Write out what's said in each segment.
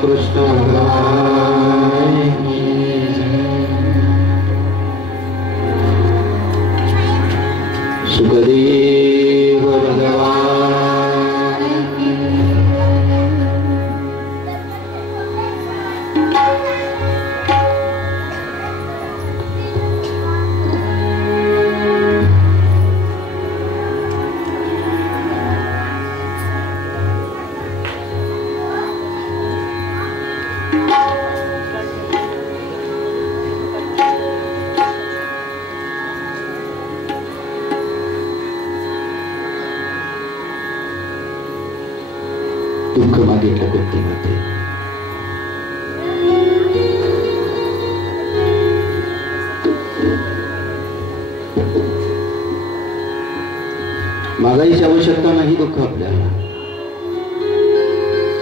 कृष्ण भगवान की सुखदेव भगवान की दुःख मागितलं कोणती माते मागायची आवश्यकता नाही दुःख आपल्याला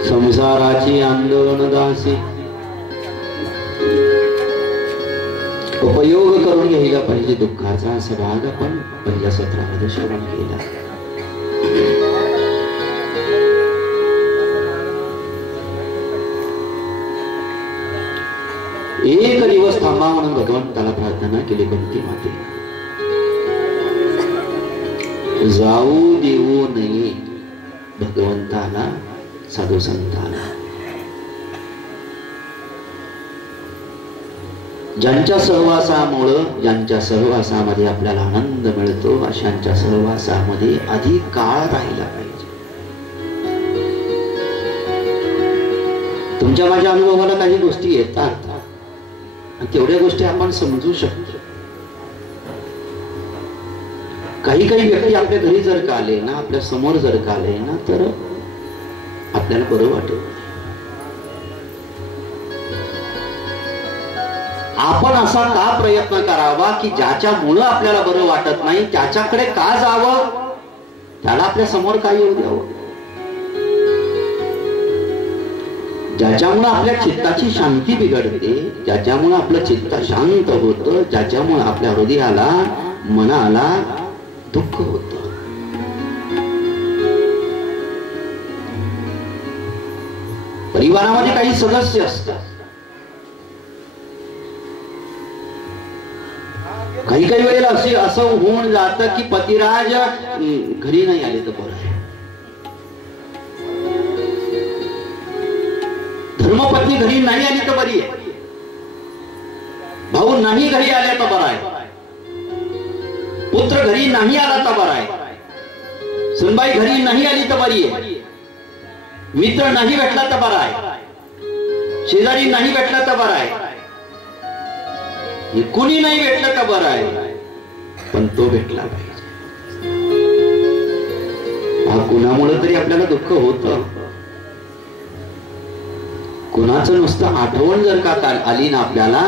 संसाराची आंदोलन दासी उपयोग करून घ्यायला पाहिजे दुःखाचा असा भाग आपण पहिल्या सत्रामध्ये श्रवण केला एक दिवस थांबा म्हणून भगवंताला प्रार्थना केली कोणती माते जाऊ देऊ नये भगवंताला साधू संतांना ज्यांच्या सहवासामुळं ज्यांच्या सहवासामध्ये आपल्याला आनंद मिळतो अशांच्या सहवासामध्ये अधिक काळ राहिला पाहिजे तुमच्या माझ्या अनुभवाला काही गोष्टी येतात तेवढ्या गोष्टी आपण समजू शकतो काही काही व्यक्ती आपल्या घरी जर का आले ना आपल्या समोर जर का आले ना तर आपल्याला बरं वाटेल आपण असा का प्रयत्न करावा की ज्याच्यामुळं आपल्याला बरं वाटत नाही त्याच्याकडे का जावं त्याला आपल्या समोर काय येऊ द्यावं ज्याच्यामुळे आपल्या चित्ताची शांती बिघडते ज्याच्यामुळे आपलं चित्त शांत होतं ज्याच्यामुळे आपल्या हृदयाला मनाला दुःख होतं परिवारामध्ये काही सदस्य असतात काही काही वेळेला असं होऊन जातं की पतिराज घरी नाही आले तर बरं आहे धर्मपत्नी घरी नाही आली तर बरी आहे भाऊ नाही घरी आले तर बरं आहे पुत्र घरी नाही आला तर बरं आहे सुनबाई घरी नाही आली तर बरी आहे मित्र नाही भेटला तर बरं आहे शेजारी नाही भेटला तर बरं आहे कुणी नाही भेटलं तर बरं आहे पण तो भेटला पाहिजे हा कुणामुळे तरी आपल्याला दुःख होतं कुणाचं नुसतं आठवण जर का आली ना आपल्याला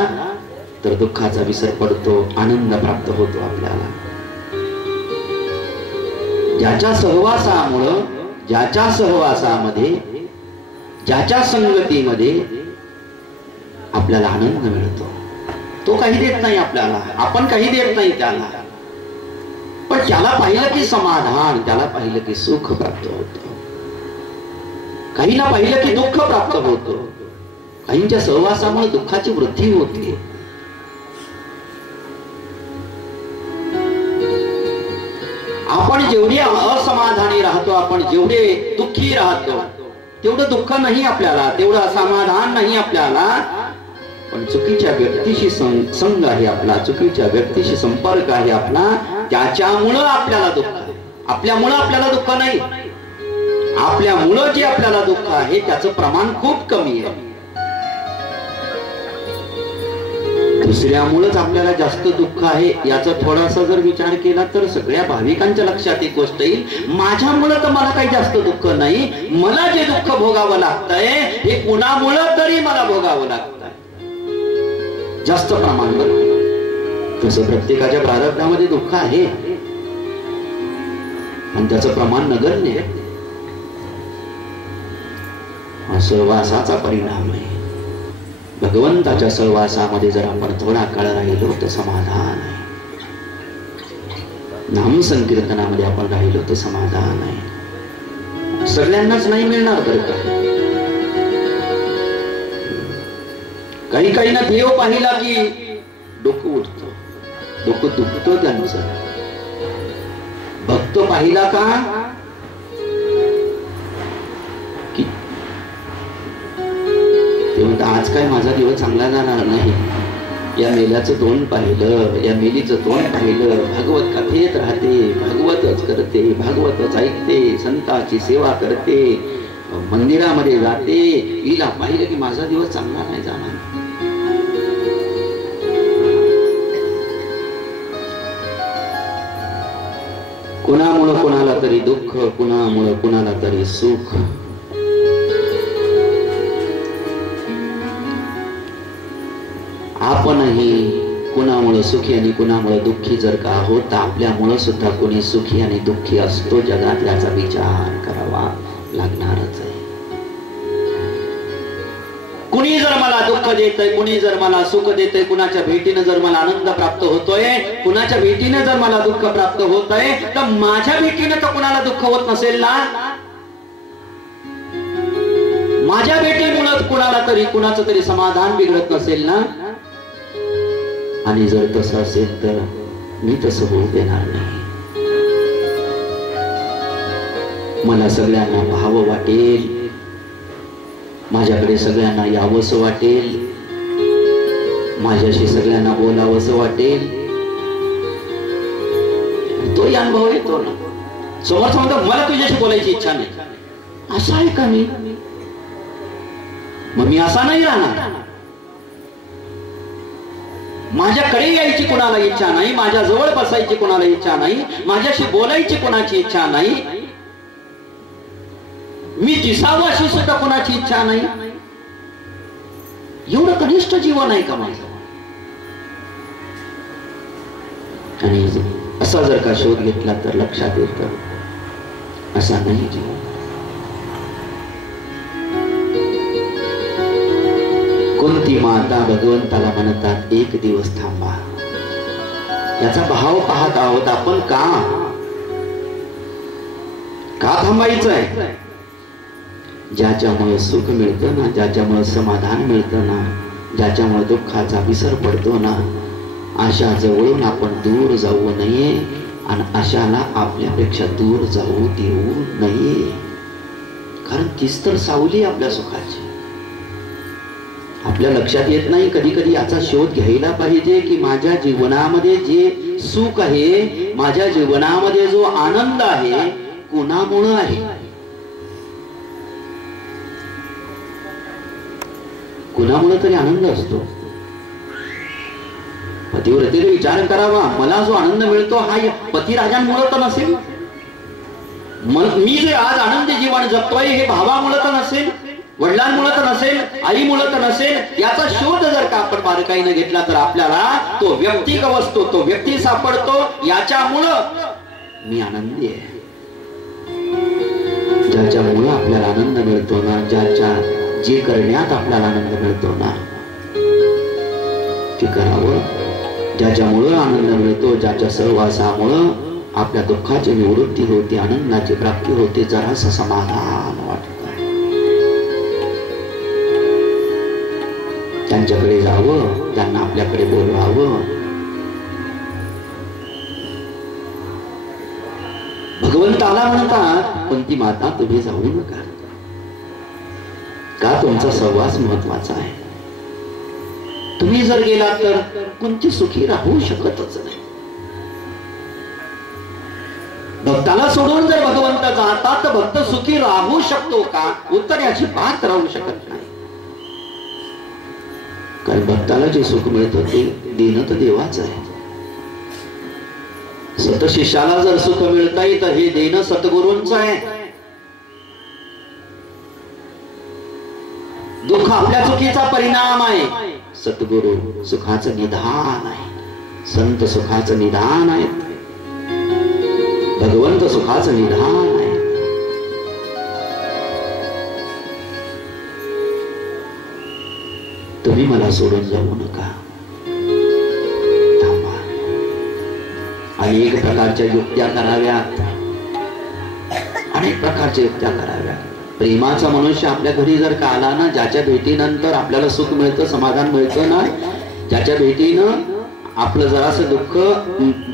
तर दुःखाचा विसर पडतो आनंद प्राप्त होतो आपल्याला ज्याच्या सहवासामुळं ज्याच्या सहवासामध्ये ज्याच्या संगतीमध्ये आपल्याला आनंद मिळतो तो काही देत नाही आपल्याला आपण काही देत नाही त्याला पण त्याला पाहिलं की समाधान त्याला पाहिलं की सुख प्राप्त होतं काहींना पाहिलं की दुःख प्राप्त होतं काहींच्या सहवासामुळे दुःखाची वृद्धी होते आपण जेवढे असमाधानी राहतो आपण जेवढे दुःखी राहतो तेवढं दुःख नाही आपल्याला तेवढं असमाधान नाही आपल्याला पण चुकीच्या व्यक्तीशी संग आहे आपला चुकीच्या व्यक्तीशी संपर्क आहे आपला त्याच्यामुळं आपल्याला दुःख आपल्यामुळं आपल्याला दुःख नाही आपल्यामुळं जे आपल्याला दुःख आहे त्याचं प्रमाण खूप कमी आहे दुसऱ्यामुळेच आपल्याला जास्त दुःख आहे याचा थोडासा जर विचार केला तर सगळ्या भाविकांच्या लक्षात एक गोष्ट येईल माझ्यामुळे तर मला काही जास्त दुःख नाही मला जे दुःख भोगावं लागतंय हे कुणामुळं तरी मला भोगावं लागतंय जास्त प्रमाणावर तसं प्रत्येकाच्या प्रारब्धामध्ये दुःख आहे पण त्याचं प्रमाण नगण्य हा सहवासाचा परिणाम आहे भगवंताच्या सहवासामध्ये जर आपण थोडा काळ राहिलो तर समाधान आहे नाम संकीर्तनामध्ये आपण राहिलो तर समाधान आहे सगळ्यांनाच नाही मिळणार बरं का काही काही ना देव पाहिला की डोकं उठतं, डोकं दुखतं त्यांचं. भक्त पाहिला का की ते म्हणतात आज काय माझा दिवस चांगला जाणार नाही. या मेल्याचं तोंड पाहिलं, या मेलीचं तोंड पाहिलं. भागवत कथेत राहते, भागवतच करते, भागवतच ऐकते, संताची सेवा करते, मंदिरामध्ये जाते. हिला पाहिलं की माझा दिवस चांगला नाही जाणार. कुणामुळं कुणाला तरी दुःख, कुणामुळं कुणाला तरी सुख. आपणही कुणामुळं सुखी आणि कुणामुळं दुःखी जर का आहोत तर आपल्यामुळं सुद्धा कोणी सुखी आणि दुःखी असतो जगात, याचा विचार करावा लागणारच आहे. कुणी जर मला दुःख देतय, कुणी जर मला सुख देतय, कुणाच्या भेटीने जर मला आनंद प्राप्त होतोय, कुणाच्या भेटीने जर मला दुःख प्राप्त होत आहे, तर माझ्या भेटीने तर कुणाला दुःख होत नसेल ना. माझ्या भेटीमुळे कुणाला तरी कुणाचं तरी समाधान बिघडत नसेल ना. आणि जर तसं असेल तर मी तसं होऊ देणार नाही. मला सगळ्यांना भाव वाटेल, माझ्याकडे सगळ्यांना यावंसं वाटेल, माझ्याशी सगळ्यांना बोलावंसं वाटेल. तोही अनुभव येतो ना. समोर म्हणतो मला तुझ्याशी बोलायची इच्छा नाही, असं आहे का मी? मग मी असा नाही राहणार. माझ्याकडे यायची कोणाला इच्छा नाही, माझ्या जवळ बसायची कोणाला इच्छा नाही, माझ्याशी बोलायची कोणाची इच्छा नाही, मी दिसावं अशी सुद्धा कोणाची इच्छा नाही. एवढं कनिष्ठ जीवन आहे का माझं? आणि असा जर का शोध घेतला तर लक्षात येतं असा नाही जीवन. कुंती माता भगवंताला म्हणतात एक दिवस थांबा. याचा भाव पाहत आहोत आपण. का थांबायचं आहे? ज्याच्यामुळे सुख मिळतं ना, ज्याच्यामुळे समाधान मिळतं ना, ज्याच्यामुळे दुःखाचा विसर पडतो ना, अशा जवळून आपण दूर जाऊ नये आणि अशाला आपल्यापेक्षा दूर जाऊ देऊ नये. कारण तीच तर सावली आपल्या सुखाची. आपल्या लक्षात येत नाही कधी कधी याचा शोध घ्यायला पाहिजे की माझ्या जीवनामध्ये जे सुख आहे, माझ्या जीवनामध्ये जो आनंद आहे, कुणामुळे आहे? कुणामुळे तरी आनंद असतो. पतिव्रतेने विचार करावा, मला जो आनंद मिळतो हा पतिराजांमुळे तर नसेल. मी जे आज आनंदी जीवन जगतोय हे भावामुळे तर नसेल, वडिलांमुळे तर नसेल, आईमुळे तर नसेल. याचा शोध जर का आपण बारकाईने घेतला तर आपल्याला तो व्यक्ती गवसतो, तो व्यक्ती सापडतो. याच्यामुळं मी आनंदी आहे. ज्याच्यामुळं आपल्याला आनंद मिळतो ना, ज्याच्या जे करण्यात आपल्याला आनंद मिळतो ना ते करावं. ज्याच्यामुळं आनंद मिळतो, ज्याच्या सहवासामुळं आपल्या दुःखाची निवृत्ती होते, आनंदाची प्राप्ती होते, जरासं समाधान वाटतं, त्यांच्याकडे जावं, त्यांना आपल्याकडे बोलवावं. भगवंताला म्हणतात कुंती माता तुम्ही जाऊ नका. का? तुमचा सहवास महत्वाचा आहे. तुम्ही जर गेलात तर कुंती सुखी राहू शकतच नाही. भक्ताला सोडून जर भगवंत जातात तर भक्त सुखी राहू शकतो का? उत्तर याची बात राहू शकत नाही. कारण भक्ताला जे सुख मिळतं ते देणं तर देवाच आहे. सत शिष्याला जर सुख मिळतंय तर हे देणं सद्गुरूंचं आहे. दुःख आपल्या चुकीचा परिणाम आहे. सद्गुरू सुखाचं निधान आहे, संत सुखाचं निधान आहे, भगवंत सुखाचं निधान आहे. तुम्ही मला सोडून जाऊ नका, थांबा. अनेक प्रकारच्या युक्त्या कराव्यात, अनेक प्रकारच्या युक्त्या कराव्यात. प्रेमाचा मनुष्य आपल्या घरी जर का आला ना, ज्याच्या भेटीनंतर आपल्याला सुख मिळतं, समाधान मिळतं ना, ज्याच्या भेटीनं आपलं जरासं दुःख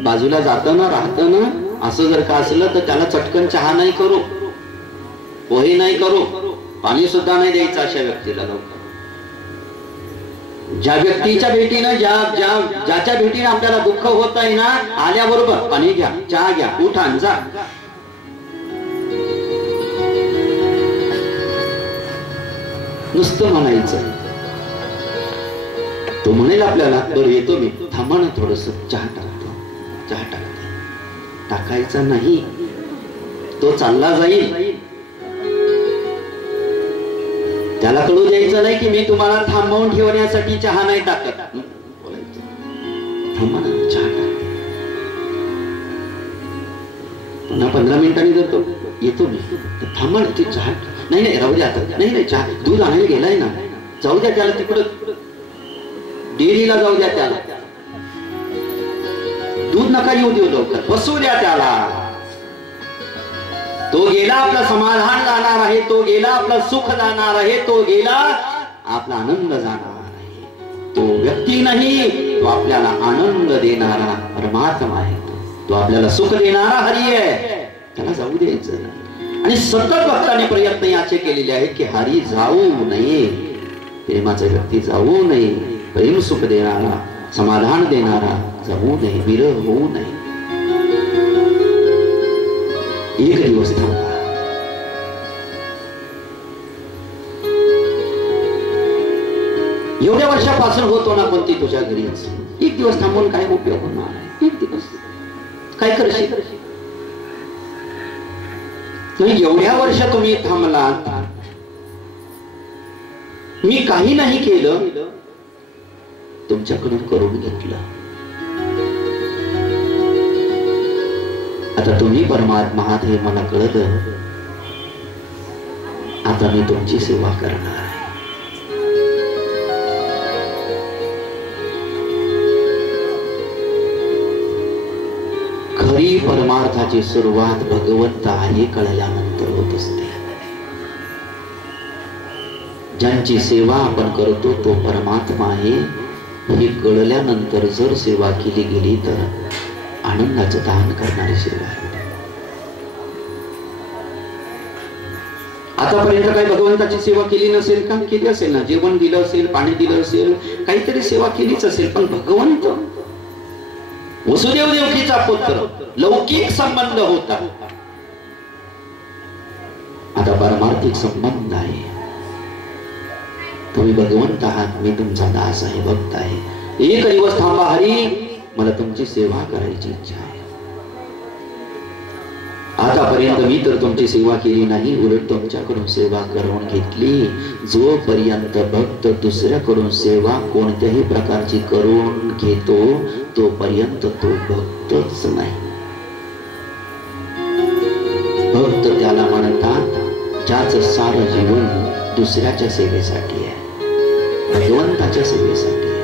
बाजूला जातं ना, राहतं ना, असं जर का असलं तर त्याला चटकन चहा नाही करू, पोहे नाही करू, पाणी सुद्धा नाही द्यायचं अशा व्यक्तीला लवकर. ज्या व्यक्तीच्या भेटीनं ज्याच्या भेटीनं आपल्याला दुःख होत आहे ना, आल्याबरोबर पाणी घ्या, चहा घ्या, उठा जा. नुसतं म्हणायचं. तो म्हणेल आपल्याला, बरं येतो मी, थांबा ना थोडस, चहा टाकतो, चहा टाकतो. टाकायचा नाही, तो चालला जाईल. त्याला कळू द्यायचं नाही की मी तुम्हाला थांबवून ठेवण्यासाठी चहा नाही टाकत. थांबा ना, चहा टाकते. पुन्हा 15 मिनिटांनी जर तो येतो मी, थांबा ना, ती चहा नाही नाही राहू द्या, आता नाही नाही, चहा दूध आणायला गेलाय ना, जाऊ द्या त्याला तिकडं, डेअरीला जाऊ द्या त्याला, दूध नका येऊ देऊ लवकर, बसू द्या त्याला. तो गेला आपला समाधान जाणार आहे, तो गेला आपला सुख जाणार आहे, तो गेला आपला आनंद जाणार आहे. तो व्यक्ती नाही, तो आपल्याला आनंद देणारा परमात्मा आहे. तो आपल्याला सुख देणारा हरी आहे, त्याला जाऊ द्यायचं नाही. आणि सतत भक्ताने प्रयत्न याचे केलेले आहेत की हरी जाऊ नये, प्रेमाचा व्यक्ती जाऊ नये, प्रेम सुख देणारा, समाधान देणारा जाऊ नये, विरह होऊ नये. एक दिवस थांबा. एवढ्या वर्षापासून होतो ना कोणती तुझ्या घरीच, एक दिवस थांबून काय उपयोग होणार? एक दिवस काय करशील? एवढ्या वर्ष तुम्ही थांबलात, मी काही नाही केलं, तुमच्याकडून करून घेतलं. आता तुम्ही परमात्मा आहात हे मला कळलं, आता मी तुमची सेवा करणार आहे. खरी परमार्थाची सुरुवात भगवंत आहे कळल्यानंतर होत असते. ज्यांची सेवा आपण करतो तो परमात्मा आहे हे कळल्यानंतर जर सेवा केली गेली तर आनंदाचं दान करणारी सेवा आहे. आतापर्यंत काही भगवंताची सेवा केली नसेल का? केली असेल ना, जेवण दिलं असेल, पाणी दिलं असेल, काहीतरी सेवा केलीच असेल. पण भगवंत वसुदेव देवकीचा पुत्र, लौकिक संबंध होता, आता पारमार्थिक संबंध आहे. तुम्ही भगवंत आहात, मी तुमचा दास आहे, भक्त आहे. एक दिवस थांबा हरी, मला तुमची सेवा करायची इच्छा आहे. आतापर्यंत मी तर तुमची सेवा केली नाही, उलट तुमच्याकडून सेवा करून घेतली. जोपर्यंत भक्त दुसऱ्याकडून सेवा कोणत्याही प्रकारची करून घेतो तोपर्यंत तो भक्तच नाही. भक्त त्याला म्हणतात ज्याचं सारं जीवन दुसऱ्याच्या सेवेसाठी आहे, भगवंताच्या सेवेसाठी आहे.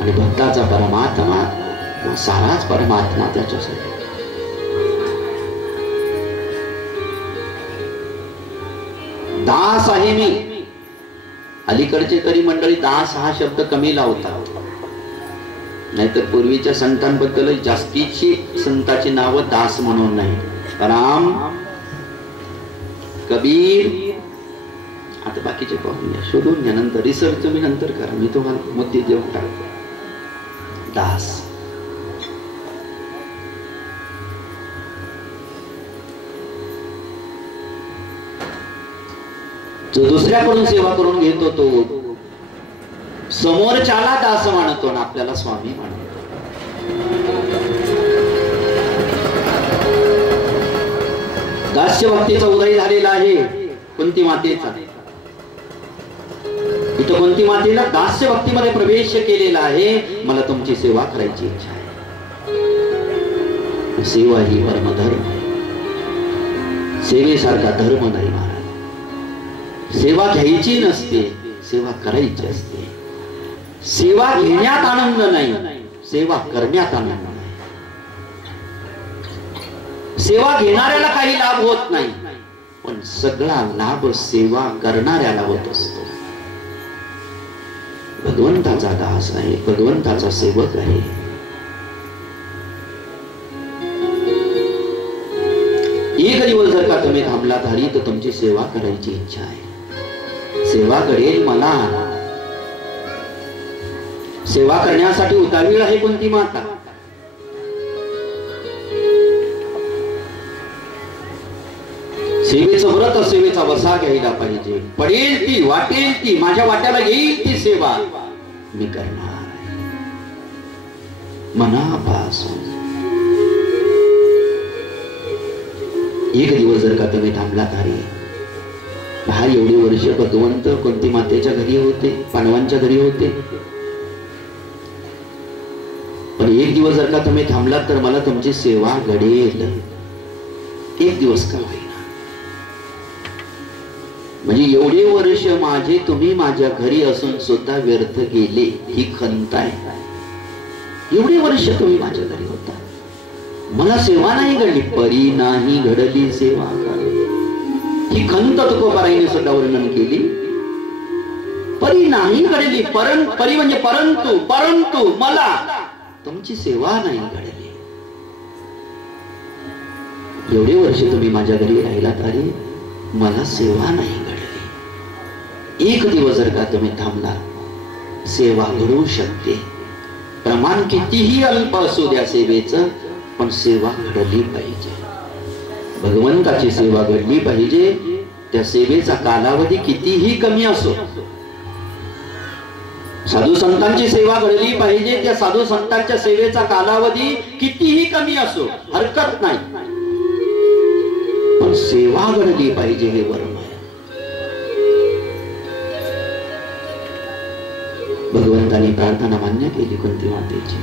आणि भक्ताचा परमात्मा, साराच परमात्मा त्याच्यासाठी. दास आहे मी. अलीकडचे तरी मंडळी दास हा शब्द कमी लावतात, नाहीतर पूर्वीच्या संतांबद्दल जास्तीची संताची नावं दास म्हणून नाही. राम, कबीर, आता बाकीचे पाहून घ्या, शोधून घ्या, नंतर रिसर्च तुम्ही नंतर करा, मी तुम्हाला मुद्दे देऊन टाकतो. दास जो दुसऱ्याकडून सेवा करून घेतो तो समोरच्याला दास म्हणतो ना आपल्याला स्वामी म्हणतो. दास्य भक्तीचा उदय झालेला आहे कुंती मातेचा. इथं कुंती मातेला दास्य भक्तीमध्ये प्रवेश केलेला आहे. मला तुमची सेवा करायची इच्छा आहे. सेवा ही परमधर्म आहे. सेवेसारखा धर्म नाही महाराज. सेवा घ्यायची नसते, सेवा करायची असते. सेवा घेण्यात आनंद नाही, सेवा करण्यात आनंद नाही. सेवा घेणाऱ्याला काही लाभ होत नाही, पण सगळा लाभ सेवा करणाऱ्याला होत असतो. भगवंताचा दास आहे, भगवंताचा सेवक आहे. एक दिवस जर का तुम्ही थांबलात हरी तर तुमची सेवा करायची इच्छा आहे. सेवा करेल मला. सेवा करण्यासाठी उतावीळ आहे कोणती माता? सेवेचं व्रत, सेवेचा वसा घ्यायला पाहिजे. पडेल ती, वाटेल ती, माझ्या वाट्याला येईल ती सेवा मी करणार मनापासून. एक दिवस जर का तुम्ही थांबलात हरी, हा एवढे वर्ष भगवंत कोणती मातेच्या घरी होते, पांडवांच्या घरी होते, पण एक दिवस जर का तुम्ही थांबलात तर मला तुमची सेवा घडेल. एक दिवस का होईना. म्हणजे एवढे वर्ष माझे तुम्ही माझ्या घरी असून सुद्धा व्यर्थ गेले ही खंत आहे. एवढे वर्ष तुम्ही माझ्या घरी होता, मला सेवा नाही घडली. परी नाही घडली सेवा ही खंत तुकोबाराईने सुद्धा वर्णन केली. परी नाही घडली, परी म्हणजे परंतु मला तुमची सेवा नाही घडली. एवढे वर्ष तुम्ही माझ्या घरी राहिला तरी मला सेवा नाही घडली. एक दिवस जर का तुम्ही थांबला, सेवा घडू शकते. प्रमाण कितीही अल्प असू द्या सेवेचं, पण सेवा घडली पाहिजे. भगवंताची सेवा घडली पाहिजे. त्या सेवेचा कालावधी कितीही कमी असो. साधू संतांची सेवा घडली पाहिजे. त्या साधू संतांच्या सेवेचा कालावधी कितीही कमी असो, हरकत नाही, पण सेवा घडली पाहिजे हे वरम आहे. भगवंतानी प्रार्थना मान्य केली कुंती मातेची.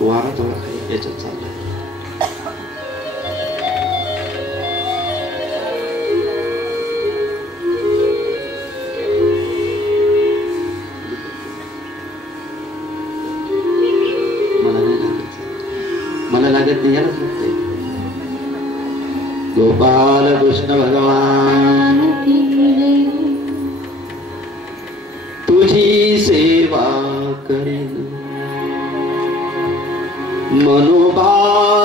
वारा थोडा काही याच्यात चाललाय. मला लागत नाही, याला लागते. गोपाल कृष्ण भगवान तुझी सेवा करेन मनोभावे.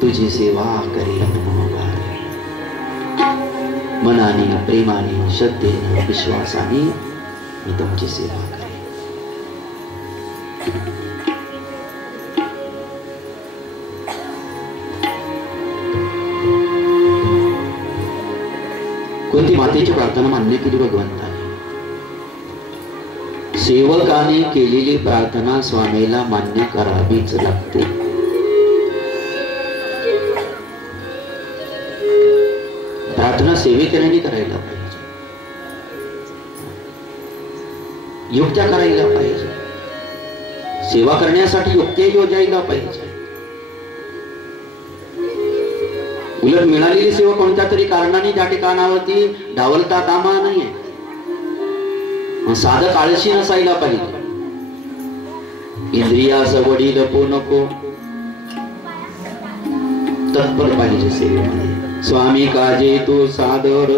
तुझी सेवा करेन मनोभावे. मनाने, प्रेमाने, श्रद्धेने, विश्वासाने मी तुमची सेवा करेन. कोणती मातेची प्रार्थना मान्य केली भगवंताने. सेवकाने केलेली प्रार्थना स्वामीला मान्य करावीच लागते. प्रार्थना सेवेकऱ्यांनी करायला पाहिजे, युक्त्या करायला पाहिजे, सेवा करण्यासाठी युक्त्या योजायला पाहिजे. उलट मिळालेली सेवा कोणत्या तरी कारणाने त्या ठिकाणावरती डावलता कामा नाहीये. साधक आळशी नसायला पाहिजे. इंद्रिया सवडी लपू नको, तत्पर पाहिजे सेवेमध्ये. स्वामी काजे तू सादर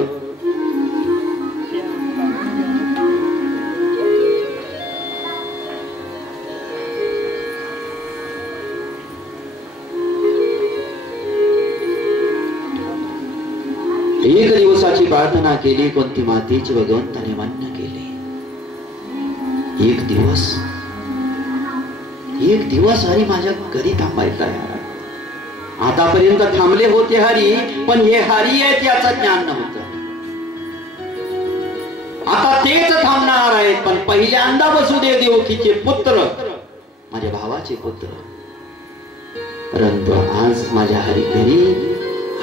एक दिवसाची प्रार्थना केली कोणती मातेची भगवंताने मान्य केली. एक दिवस हरी माझ्या घरी थांबायचा. आतापर्यंत थांबले होते हरी, पण हे हरी आहे याचं ज्ञान नव्हतं. आता तेच थांबणार आहेत, पण पहिल्यांदा वसुदेव देवकीचे पुत्र, माझ्या भावाचे पुत्र. परंतु आज माझ्या हरी घरी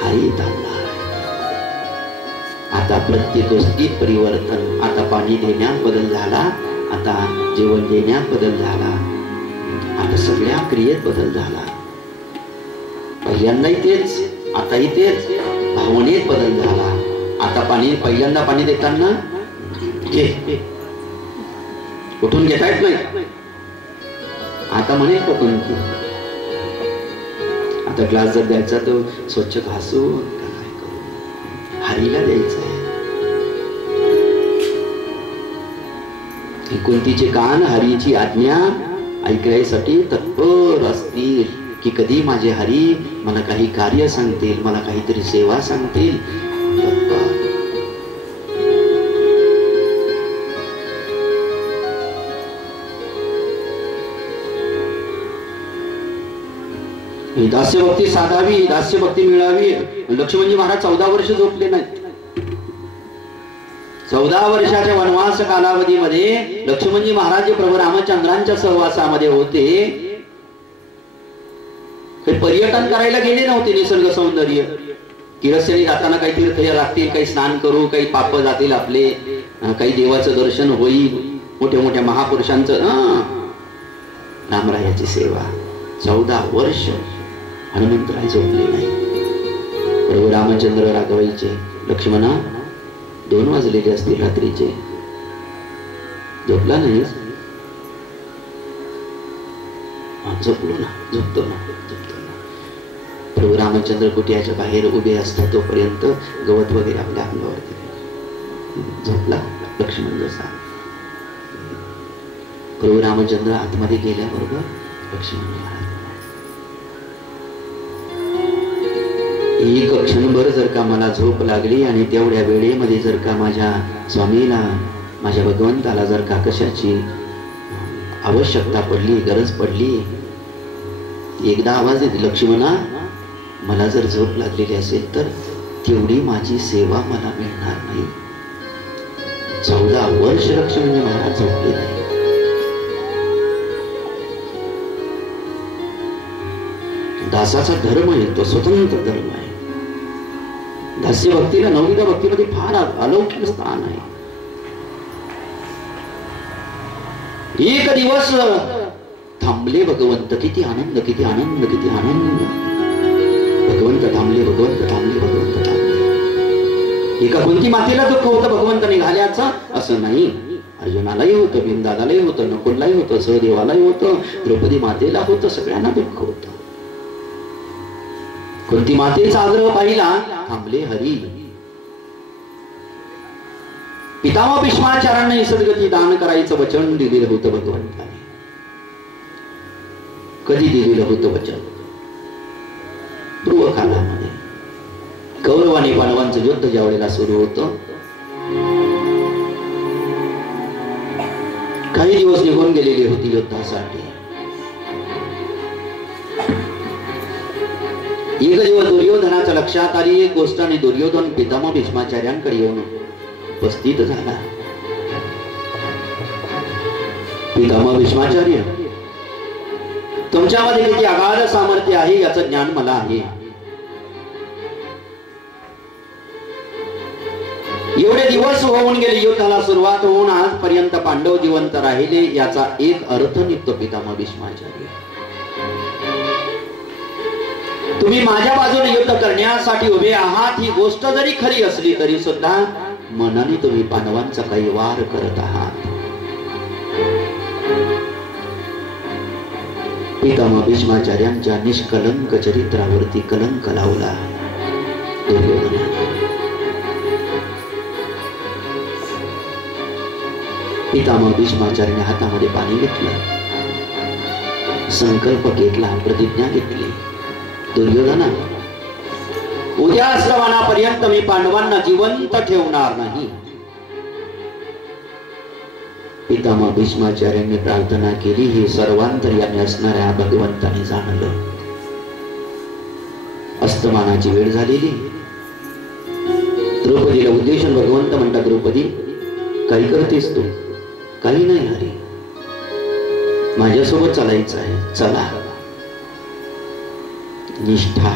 हरी थांबणार. आता प्रत्येक गोष्टीत परिवर्तन. आता पाणी देण्यात बदल झाला, आता जेवण देण्यात बदल झाला, आता सगळ्या क्रियेत बदल झाला. पहिल्यांदाही तेच, आताही तेच. भावनेत बदल झाला. आता पहिल्यांदा पाणी देताना कुठून घेता येत नाही. आता म्हणेल कुठून, आता ग्लास जर द्यायचा तर स्वच्छ घासून काय करू, हरीला द्यायचं आहे. कुंतीचे कान हरीची आज्ञा ऐकण्यासाठी तत्पर असतील की कधी माझे हरी मला काही कार्य सांगतील, मला काहीतरी सेवा सांगतील. दास्यभक्ती साधावी, दास्यभक्ती मिळावी. लक्ष्मणजी महाराज 14 वर्ष झोपले नाहीत. 14 वर्षाच्या वनवास कालावधीमध्ये लक्ष्मणजी महाराज प्रभू रामचंद्रांच्या सहवासामध्ये होते. ते पर्यटन करायला गेले नव्हते. निसर्ग सौंदर्य की रस्त्याने जाताना काही तीर्थ लागतील, काही स्नान करू, काही पाप जातील आपले, काही देवाचं दर्शन होईल, मोठ्या मोठ्या महापुरुषांचं. रामरायाची सेवा 14 वर्ष हनुमंतराय झोपले नाही. प्रभू रामचंद्र राघवायचे, लक्ष्मणा 2 वाजलेले असतील रात्रीचे, झोपला नाही? झोपलो ना, झोपतो ना, झोपतो ना. प्रभू रामचंद्र कुटियाच्या बाहेर उभे असतात तोपर्यंत गवत वगैरे आपल्या अंगावरती. झोपला लक्ष्मण जसा. प्रभू रामचंद्र आतमध्ये गेल्याबरोबर लक्ष्मण महाराज एक क्षणभर जर का मला झोप लागली आणि तेवढ्या वेळेमध्ये जर का माझ्या स्वामीला, माझ्या भगवंताला जर का कशाची आवश्यकता पडली, गरज पडली, एकदा आवाज येते, लक्ष्मणा मला जर झोप लागलेली असेल तर तेवढी माझी सेवा मला मिळणार नाही. 14 वर्ष लक्ष्मण महाराज झोपले नाही. दासाचा धर्म आहे तो स्वतंत्र धर्म आहे. दास्य भक्तीला नवविधा भक्तीमध्ये फार अलौकिक स्थान आहे. एक दिवस थांबले भगवंत. किती आनंद, किती आनंद, किती आनंद. भगवंत थांबले, भगवंत थांबले, भगवंत थांबले. एका कुंती मातेला दुःख होतं भगवंत निघाल्याचं, असं नाही. अर्जुनालाही होतं, भीमदादालाही होतं, नकुललाही होतं, सहदेवालाही होतं, द्रौपदी मातेला होतं, सगळ्यांना दुःख होतं. कुंती मातेचा आग्रह पाहिला, थांबले हरी. पितामह भीष्माचार्यांनी सद्गती दान करायचं वचन दिलेलं होतं भगवंताने. कधी दिलेलं होतं वचन? ध्रुव कालामध्ये. कौरव आणि पांडवांचं युद्ध ज्या वेळेला सुरू होतं, काही दिवस निघून गेलेली होती युद्धासाठी. एक दिवस दुर्योधनाच्या लक्षात आली एक गोष्ट आणि दुर्योधन पितामह भीष्माचार्यांकडे येऊन उपस्थित झाला. पितामह भीष्माचार्य, तुमच्यामध्ये किती अगाध सामर्थ्य आहे याचं ज्ञान मला आहे. एवढे दिवस होऊन गेले, युद्धाला सुरुवात होऊन आजपर्यंत पांडव जिवंत राहिले याचा एक अर्थ निघतो पितामह भीष्माचार्य. तुम्ही माझ्या बाजूने युद्ध करण्यासाठी उभे आहात ही गोष्ट जरी खरी असली तरी सुद्धा मनाने तुम्ही पांडवांचा काही वार करत आहात. पितामह भीष्माचार्यांच्या निष्कलंक चरित्रावरती कलंक लावला दुर्योधनाने. पितामह भीष्माचार्याने हातामध्ये पाणी घेतलं, संकल्प घेतला, प्रतिज्ञा घेतली. दुर्योधना, उद्या श्रवणापर्यंत मी पांडवांना जिवंत ठेवणार नाही. पितामह भीष्माचार्यांनी प्रार्थना केली. हे सर्वांतर्यामी असणाऱ्या भगवंताने जाणलं. अस्तमानाची वेळ झालेली. द्रौपदीला उद्देशून भगवंत म्हणतात, द्रौपदी काही करतेस तू? काही नाही हरी, माझ्यासोबत चालायचं आहे, चला. निष्ठा.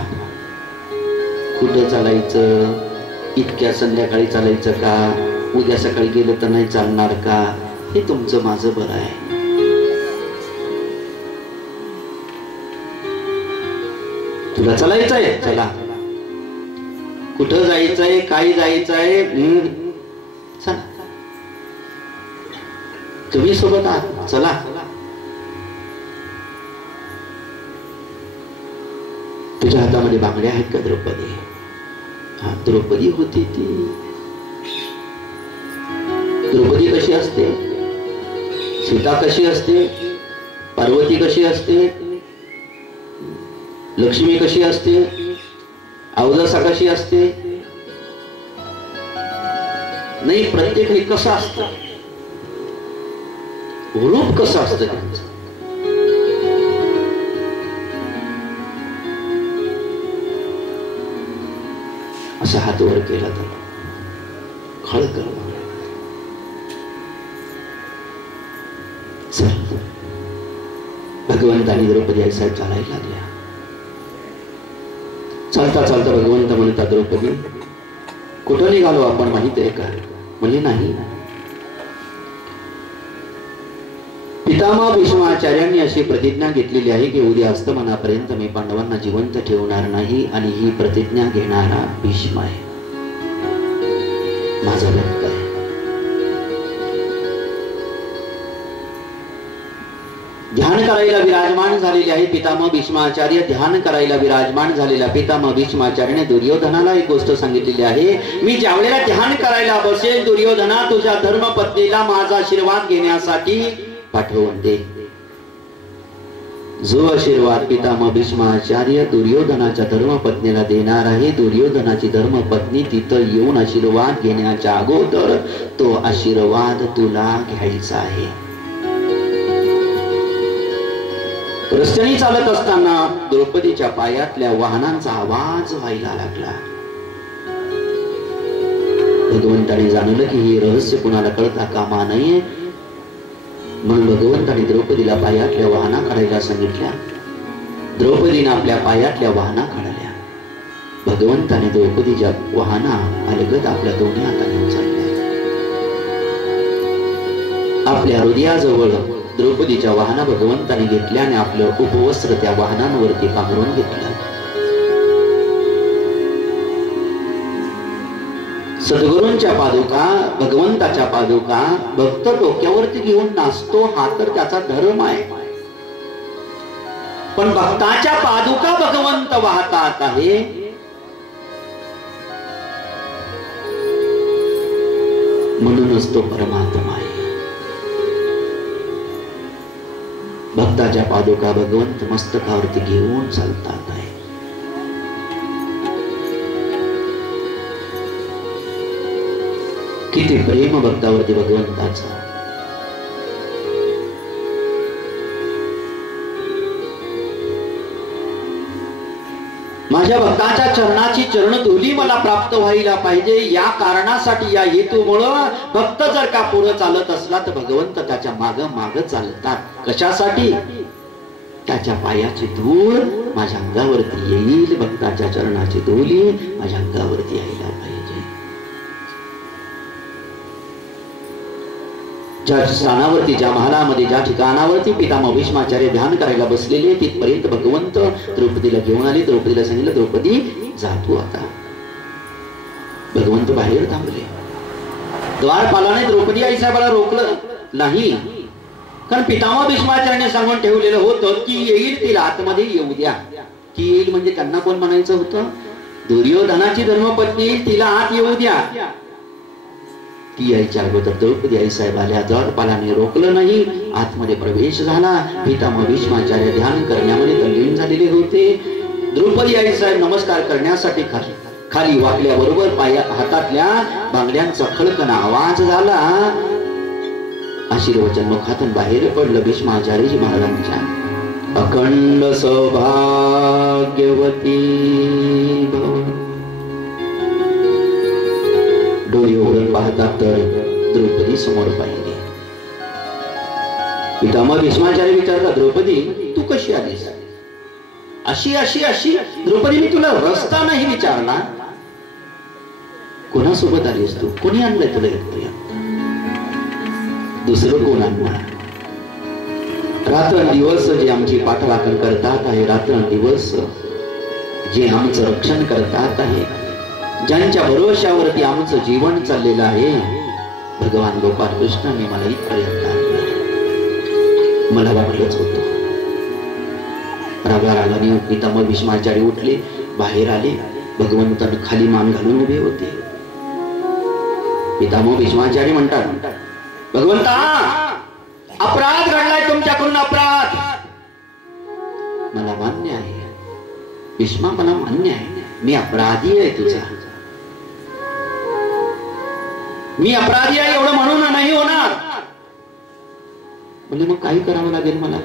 कुठं चालायचं? इतक्या संध्याकाळी चालायचं का? उद्या सकाळी गेलं तर नाही चालणार का? हे तुमचं माझं बरं आहे. तुला चालायचंय, चला. कुठं जायचंय, काय जायचंय, चला. तुम्ही सोबत आहात, चला. तुझ्या हातामध्ये बांगड्या आहेत का द्रौपदी? हा, द्रौपदी होती ती. द्रौपदी कशी असते? सीता कशी असते? पार्वती कशी असते? लक्ष्मी कशी असते? अवदसा कशी असते? नाही, प्रत्येक हे कसं असतं, रूप कसं असतं त्यांचं. असा हात वर केला तर खळखळ. भगवंतानी द्रौपदी आई साहेब चालायला लागल्या. चालता चालता भगवंत म्हणतात, द्रौपदी कुठं निघालो आपण माहित आहे का? म्हणली नाही. पितामह भीष्माचार्यांनी अशी प्रतिज्ञा घेतलेली आहे की उद्या अस्तमनापर्यंत मी पांडवांना जिवंत ठेवणार नाही, आणि ही प्रतिज्ञा घेणारा भीष्म आहे, माझा भक्त आहे. ध्यान करायला विराजमान झालेले आहे पितामह भीष्माचार्य. ध्यान करायला विराजमान झालेल्या पितामह भीष्माचार्याने दुर्योधनाला एक गोष्ट सांगितलेली आहे, मी ज्यावेळेला ध्यान करायला बसेल, दुर्योधना तुझ्या धर्मपत्नीला माझा आशीर्वाद घेण्यासाठी पाठवून दे. जो आशीर्वाद पितामह भीष्माचार्य दुर्योधनाच्या धर्मपत्नीला देणार आहे, दुर्योधनाची धर्मपत्नी तिथं येऊन आशीर्वाद घेण्याच्या अगोदर तो आशीर्वाद तुला घ्यायचा आहे. रस्त्याने चालत असताना द्रौपदीच्या पायातल्या वाहनांचा आवाज व्हायला लागला. भगवंताने जाणलं की हे रहस्य कुणाला कळता कामा नये, म्हणून भगवंताने द्रौपदीला पायातल्या वाहना काढायला सांगितल्या. द्रौपदीने आपल्या पायातल्या वाहना काढल्या. भगवंताने द्रौपदीच्या वाहना अलगद आपल्या दोन्ही हाताने उचलल्या. आपल्या हृदयाजवळ द्रौपदीच्या वाहना भगवंताने घेतल्या आणि आपलं उपवस्त्र त्या वाहनांवरती पांघरून घेतलं. सद्गुरूंच्या पादुका, भगवंताच्या पादुका भक्त डोक्यावरती घेऊन नाचतो, हा तर त्याचा धर्म आहे. पण भक्ताच्या पादुका भगवंत वाहतात आहे. म्हणूनच तो परमात्मा आहे. भक्ताच्या पादुका भगवंत मस्तकावरती घेऊन चालतात आहे. किती प्रेम भक्तावरती भगवंताचा. माझ्या भक्ताच्या चरणाची चरणधुली मला प्राप्त व्हायला पाहिजे, या कारणासाठी, या हेतूमुळं भक्त जर का पुढे चालत असला तर भगवंत त्याच्या माग माग चालतात. कशासाठी? त्याच्या पायाची धूळ माझ्या अंगावरती येईल, भक्ताच्या चरणाची धुली माझ्या अंगावरती यायला पाहिजे. ज्या स्थानावरती, ज्या महालामध्ये, ज्या ठिकाणावरती पितामह भीष्माचार्य ध्यान करायला बसलेले, तिथपर्यंत भगवंत द्रौपदीला घेऊन आले. द्रौपदीला सांगितलं, द्रौपदी जातो आता. भगवंत बाहेर थांबले. द्वारपालाने द्रौपदी आईसाहेबाला रोखलं नाही, कारण पितामह भीष्माचार्याने सांगून ठेवलेलं होतं की येईल तिला आतमध्ये येऊ द्या. की येईल म्हणजे त्यांना कोण म्हणायचं होतं? दुर्योधनाची धर्मपत्नी येईल, तिला आत येऊ द्या. ती यायच्या अगोदर द्रौपदी आई साहेब आल्या. द्वारपालाने रोखलं नाही, आतमध्ये प्रवेश झाला. पितामह भीष्माचार्य ध्यान करण्यामध्ये तल्लीन झालेले होते. द्रौपदी आई साहेब नमस्कार करण्यासाठी खाली वाकल्याबरोबर हातातल्या बांगड्यांचा खळखण आवाज झाला. आशीर्वचन मुखातून बाहेर पडलं भीष्माचार्यजी महाराजांच्या. अखंड सौभाग्यवती भव. डोळे उघडून पाहतात तर द्रौपदी समोर पाहिली. पितामह भीष्माचार्य विचारला, द्रौपदी तू कशी आलीस? अशी अशी अशी. द्रौपदी मी तुला रस्ता नाही विचारला. कोणासोबत आलीस तू? कोणी आणलंय तुला इथपर्यंत? दुसरं कोण आणणार? रात्रंदिवस जे आमची पाठराखण करतात आहे, रात्रंदिवस जे आमचं रक्षण करतात आहे, ज्यांच्या भरोशावरती आमचं जीवन चाललेलं आहे, भगवान गोपाळ कृष्णाने मला इथपर्यंत आणलं. मला वाटलंच होतं. रागारागाने पितामह भीष्माचार्य उठले, बाहेर आले. भगवंतांना खाली मान घालून उभे होते. पितामह भीष्माचार्य म्हणतात, भगवंता अपराध घडलाय तुमच्याकडून, अपराध. मला मान्य आहे भीष्मा, मला मान्य आहे, मी अपराधी आहे तुझा, मी अपराधी आहे एवढं म्हणून नाही होणार. म्हणजे मग काही करावं लागेल मला,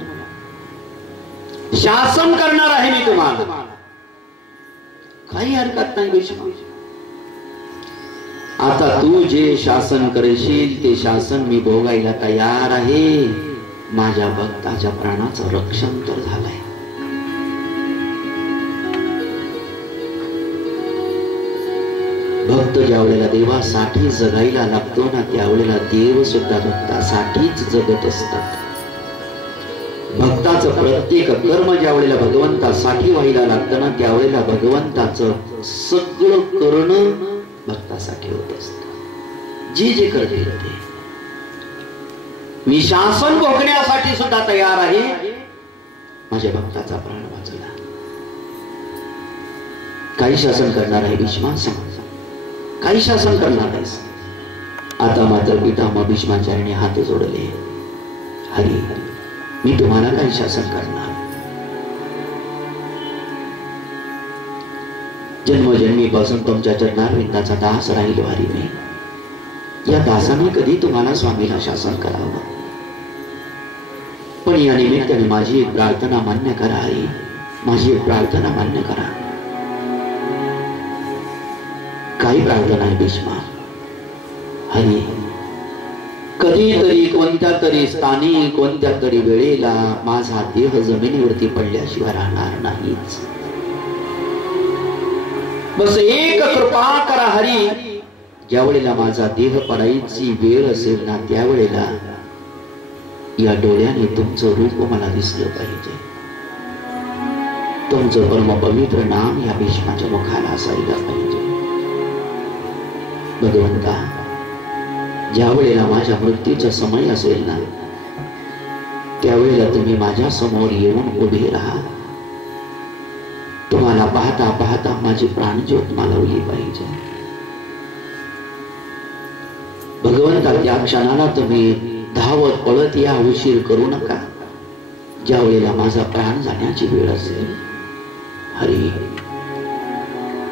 शासन करणार आहे मी तुम्हाला. काही हरकत नाही भीष्मा, आता तू जे शासन करशील ते शासन मी भोगायला तयार आहे. माझ्या भक्ताच्या प्राणाचं रक्षण तर झालंय. भक्त ज्या वेळेला देवासाठी जगायला लागतो ना, त्यावेळेला देव सुद्धा भक्तासाठीच जगत असतात. भक्ताचं प्रत्येक कर्म ज्या वेळेला भगवंतासाठी व्हायला लागतं ना, त्यावेळेला भगवंताचं सगळं करणं भक्तासाठी होत असत. जे जे करते ते मी शासन भोगण्यासाठी सुद्धा तयार आहे. माझ्या भक्ताचा प्राण वाचला. काही शासन करणार आहे भीष्मा, सांग काही शासन करणार आहेस. आता मात्र पितामह भीष्माचार्याने हात जोडले. हरी, मी तुम्हाला काही शासन करणार. जन्मजन्मीपासून तुमच्या चरणारविंदाचा दास राहिलो हरी मी. या दासाने कधी तुम्हाला स्वामीला शासन करावं, पण या निमित्ताने माझी एक प्रार्थना मान्य करा हरी, माझी एक प्रार्थना मान्य करा. काही प्रार्थना आहे भीष्मा? हरी, कधीतरी कोणत्या तरी स्थानी कोणत्या तरी वेळेला माझा देह जमिनीवरती पडल्याशिवाय राहणार नाहीच. बस एक कृपा करा हरी, ज्या वेळेला माझा देह पडायची वेळ असेल ना, त्यावेळेला या डोळ्याने तुमचं रूप मला दिसलं पाहिजे. तुमचं परम पवित्र नाम या भीष्माच्या मुखाला असायला पाहिजे. भगवंता, ज्या वेळेला माझ्या मृत्यूचा समय असेल ना, त्यावेळेला तुम्ही माझ्या समोर येऊन उभे राहा. तुम्हाला पाहता पाहता माझी प्राणज्योत मालवली पाहिजे. भगवंता, त्या क्षणाला तुम्ही धावत पळत या, उशीर करू नका. ज्या वेळेला माझा प्राण जाण्याची वेळ असेल हरी,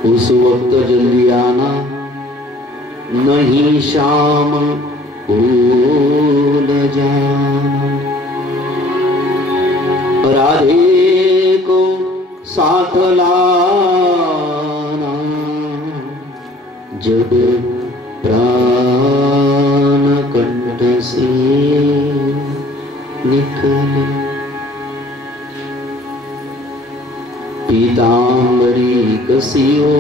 उस वक्त जल्दी आना, नहीं शाम भूल जाना. राधे को साथ लाना, जब प्राण कंठ से निकले. पीतांबरी कसी हो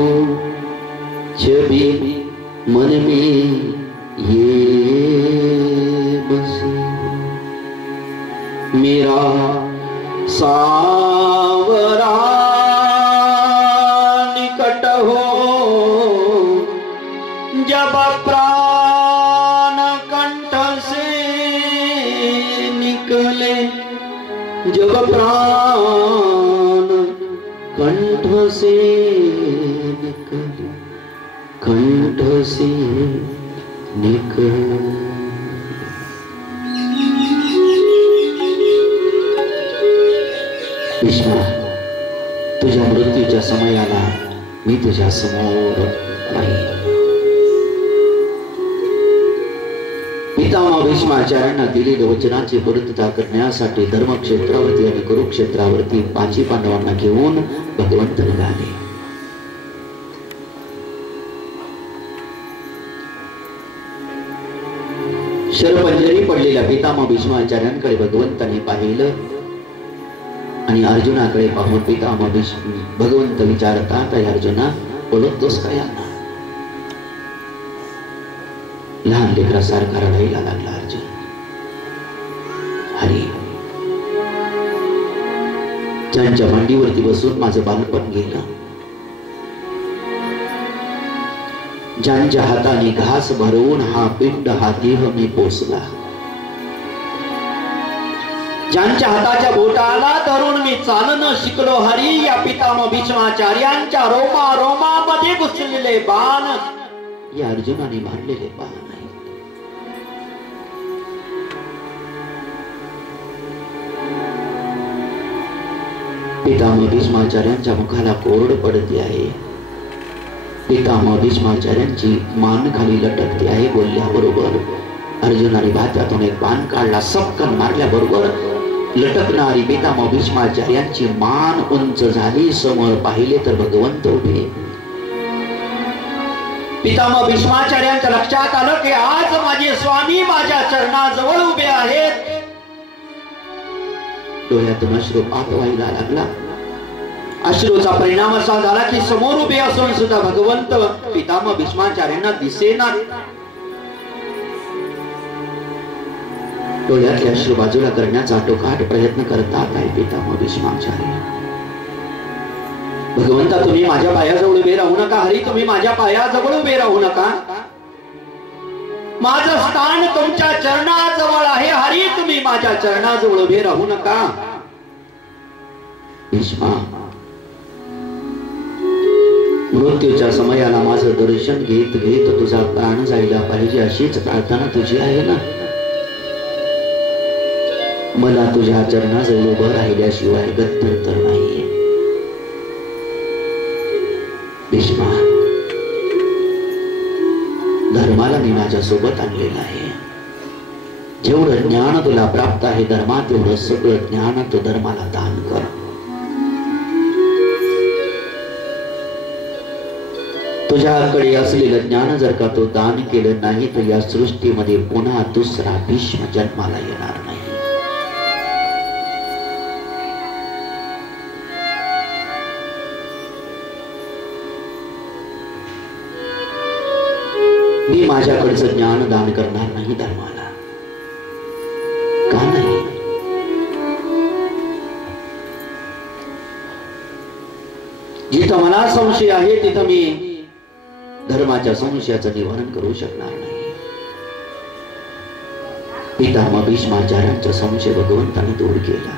छवि मन में ये बसी. मेरा सावरा निकट हो, जब प्राण कंठ से निकले. जब प्राण कंठ से निकले, कंठ से निकल. भीष्मा, तुझ्या मृत्यूच्या समयाला मी तुझ्या समोर राहील. पितामह भीष्माचार्यांना दिलेल्या वचनाची पूर्तता करण्यासाठी धर्मक्षेत्रावरती आणि कुरुक्षेत्रावरती 5 पांडवांना घेऊन भगवंत निघाले. शरपंजरी पडलेल्या पितामह भीष्माचार्यांकडे भगवंताने पाहिलं आणि अर्जुनाकडे पाहून पितामह भगवंत विचारतात, अर्जुना ओळखतोस का यांना? लहान लेकरासारखा रडायला लागला अर्जुन. हरी, ज्यांच्या मांडीवरती बसून माझं बालपण गेलं, ज्यांच्या हाताने घास भरवून हा पिंड हा देह मी पोचला, ज्यांच्या हाताच्या बोटाला धरून मी चालणं शिकलो हरी, या पितामह भीष्माचार्यांच्या रोमा रोमामध्ये घुसलेले बाण या अर्जुनाने मारलेले बाण आहेत. पितामह भीष्माचार्यांच्या मुखाला कोरड पडते आहे. पितामह भीष्माचार्यांची मान खाली लटकते आहे. बोलल्याबरोबर अर्जुनाने भात्यातून एक बाण काढला, सपकन मारल्याबरोबर लटकणारी पितामह भीष्माचार्यांची मान उंच झाली. समोर पाहिले तर भगवंत उभे. पितामह भीष्माचार्यांच्या लक्षात आलं की आज माझे स्वामी माझ्या चरणाजवळ उभे आहेत. डोळ्यातून अश्रू पाप व्हायला लागला. अश्रूचा परिणाम असा झाला की समोर उभे असून सुद्धा भगवंत पितामह भीष्माचार्यांना दिसेना. डोळ्यातले अश्रू बाजूला करण्याचा आटोकाट प्रयत्न करतात आहे पितामह भीष्माचार्य. भगवंता तुम्ही माझ्या पायाजवळ उभे राहू नका. हरी तुम्ही माझ्या पायाजवळ उभे राहू नका. माझं स्थान तुमच्या चरणाजवळ आहे. हरी तुम्ही माझ्या चरणाजवळ उभे राहू नका. भीष्मा, मृत्यूच्या समयाला माझं दर्शन घेत घेत तुझा प्राण जायला पाहिजे अशीच प्रार्थना तुझी आहे ना. मला तुझ्या चरणाजवळ उभं राहिल्याशिवाय गत्यंतर नाहीये. भीष्मा, धर्माला मी माझ्या सोबत आणलेला आहे. जेवढं ज्ञान तुला प्राप्त आहे धर्मात तेवढं सगळं ज्ञान तू धर्माला दान कर. तुझ्याकडे असलेलं ज्ञान जर का तो दान केलं नाही तर या सृष्टीमध्ये पुन्हा दुसरा भीष्म जन्माला येणार नाही. मी माझ्याकडचं ज्ञान दान करणार नाही धर्माला. का नाही? जिथं मला संशय आहे तिथं मी धर्माच्या संशयाचं निवारण करू शकणार नाही. पितामह भीष्माचार्यांचा संशय भगवंताने दूर केला.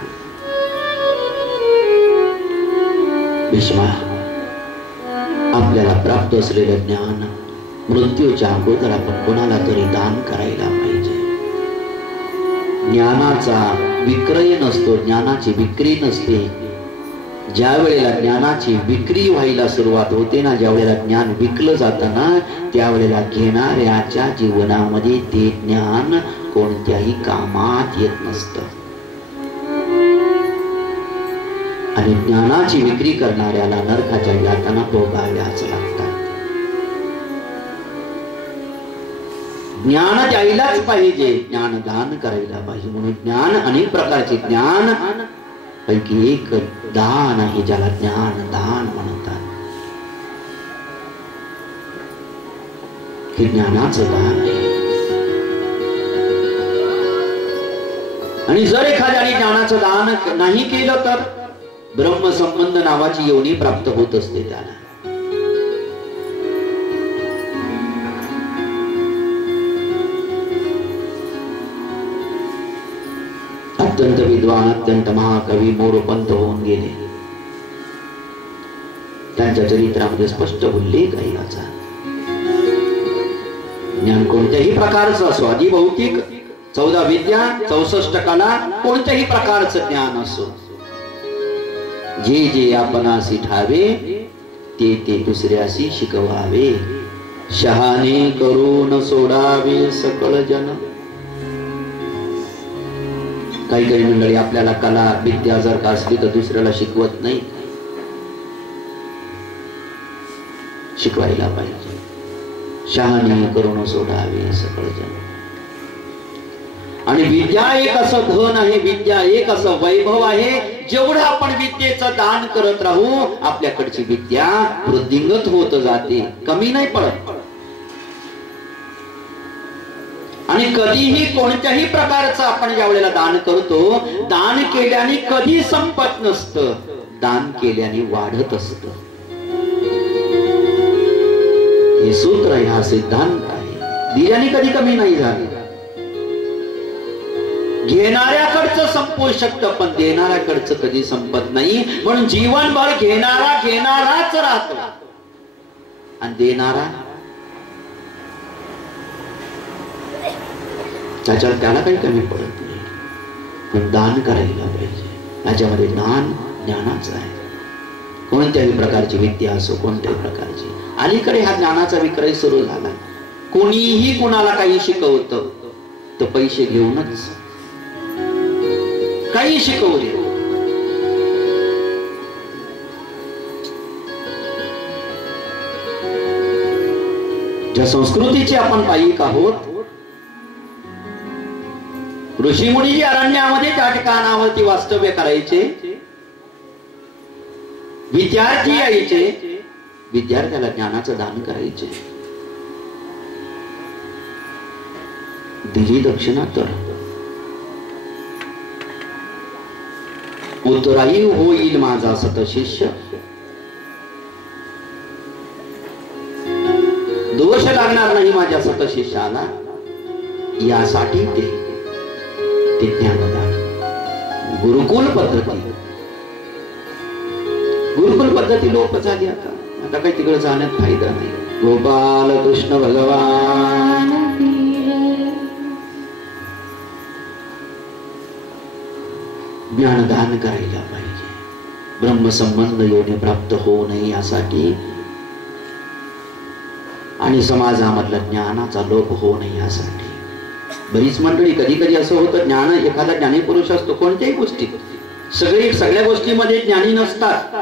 भीष्मा, आपल्याला प्राप्त असलेलं ज्ञान मृत्यूच्या अगोदर आपण कोणाला तरी दान करायला पाहिजे. ज्ञानाचा विक्रय नसतो, ज्ञानाची विक्री नसते. ज्या वेळेला ज्ञानाची विक्री व्हायला सुरुवात होते ना, ज्या वेळेला ज्ञान विकलं जातं ना, त्यावेळेला घेणाऱ्याच्या जीवनामध्ये ते ज्ञान कोणत्याही कामात येत नसतं. आणि ज्ञानाची विक्री करणाऱ्याला नरकाच्या यातना भोगाव्याच लागतात. ज्ञान द्यायलाच पाहिजे, ज्ञान दान करायला पाहिजे. म्हणून ज्ञान अनेक प्रकारचे ज्ञान पैकी एक दान आहे, ज्याला ज्ञान दान म्हणतात. हे ज्ञानाचं दान आहे. आणि जर एखाद्याने ज्ञानाचं दान नाही केलं तर ब्रह्मसंबंध नावाची योनी प्राप्त होत असते त्याला. अत्यंत विद्वान, अत्यंत महाकवी मोरपंत होऊन गेले. त्यांच्या चरित्रामध्ये स्पष्ट उल्लेख आहे याचा. ज्ञान कोणत्याही प्रकारचं असो, आधी भौतिक 14 विद्या 64 कला, कोणत्याही प्रकारचं ज्ञान असो, जे जे आपणासी ठावे ते ते दुसऱ्याशी शिकवावे. शहाणे करून सोडावे सकळ जन. काही काही मंडळी आपल्याला कला विद्या जर का असली तर दुसऱ्याला शिकवत नाही. शिकवायला पाहिजे. शहाणे करून सोडावे सकळ जन. आणि विद्या एक असं धन आहे, विद्या एक असं वैभव आहे. जेवढं आपण विद्येचं दान करत राहू आपल्याकडची विद्या वृद्धिंगत होत जाते, कमी नाही पडत. आणि कधीही कोणत्याही प्रकारचं आपण ज्या वेळेला दान करतो, दान केल्याने कधी संपत नसतं, दान केल्याने वाढत असत. हे सूत्र आहे, हा सिद्धांत आहे. दिल्याने कधी कमी नाही झाले. घेणाऱ्याकडचं संपू शकतं पण देणाऱ्याकडचं कधी संपत नाही. म्हणून जीवनभर घेणारा घेणाराच राहतो आणि देणारा त्याच्यावर त्याला काही कमी पडत नाही. पण दान करायला पाहिजे. याच्यामध्ये ज्ञानाचं आहे. कोणत्याही प्रकारची विद्या असो, कोणत्याही प्रकारची. अलीकडे हा ज्ञानाचा विक्रय सुरू झाला. कोणीही कुणाला काही शिकवतं तर पैसे घेऊनच काही शिकवले. ज्या संस्कृतीचे आपण पायिक आहोत, ऋषीमुनी जे अरण्यामध्ये त्या ठिकाणावरती वास्तव्य करायचे, विद्यार्थी यायचे, विद्यार्थ्याला ज्ञानाचं दान करायचे. दिली दक्षिणा तर उत्तराई होईल माझा सतशिष्य. दोष लागणार नाही माझ्या सतशिष्याला. यासाठी ते ज्ञानदान. गुरुकुल पद्धती लोप झाली. आता काही तिकडे जाण्यात फायदा नाही. गोपाल कृष्ण भगवान. ज्ञानदान करायला पाहिजे. ब्रह्मसंबंध योनी प्राप्त होऊ नये यासाठी आणि समाजामधला ज्ञानाचा लोप होऊ नये यासाठी. बरीच मंडळी कधी कधी असं होतं, ज्ञान एखादा ज्ञानी पुरुष असतो कोणत्याही गोष्टीत, सगळ्या गोष्टीमध्ये ज्ञानी नसतात.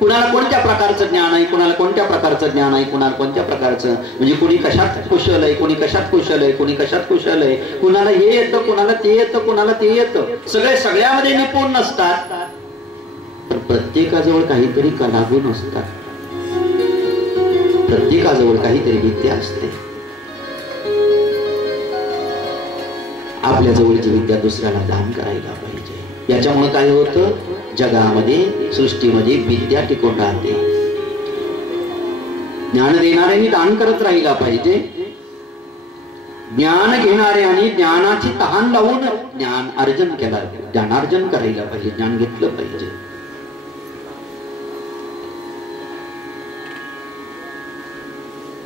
कुणाला कोणत्या प्रकारचं ज्ञान आहे, कुणाला कोणत्या प्रकारचं ज्ञान आहे, कुणाला कोणत्या प्रकारचं, म्हणजे कुणी कशात कुशल आहे, कुणी कशात कुशल आहे, कुणी कशात कुशल आहे, कुणाला हे येतं, कुणाला ते येतं, कुणाला ते येतं. सगळ्यामध्ये निपुण नसतात. पण प्रत्येकाजवळ काहीतरी कलागुण असतात. प्रत्येकाजवळ काहीतरी विद्या असते. आपल्या जवळची विद्या दुसऱ्याला दान करायला पाहिजे. याच्यामुळे काय होतं, जगामध्ये सृष्टीमध्ये विद्या टिकून राहते. ज्ञान देणाऱ्यांनी दान करत राहिला पाहिजे. ज्ञान घेणाऱ्यांनी ज्ञानाची तहान लावून ज्ञानार्जन करायला पाहिजे. ज्ञान घेतलं पाहिजे.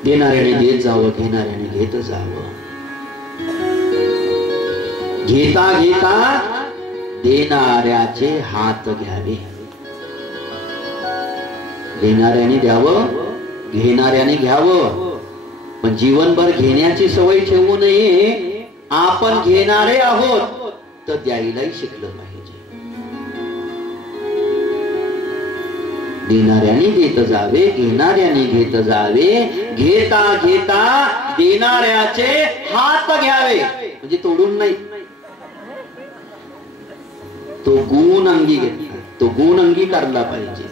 देणाऱ्याने देत जावं, घेणाऱ्याने घेत जावं. घेता घेता देणाऱ्याचे हात घ्यावे. देणाऱ्याने द्यावं, घेणाऱ्याने घ्यावं. पण जीवनभर घेण्याची सवय ठेवू नये. आपण घेणारे आहोत तर द्यायलाही शिकलं पाहिजे. देणाऱ्याने देत जावे, घेणाऱ्याने घेत जावे. घेता घेता देणाऱ्याचे हात घ्यावे. म्हणजे तोडून नाही, तो गुण अंगीकारला पाहिजे.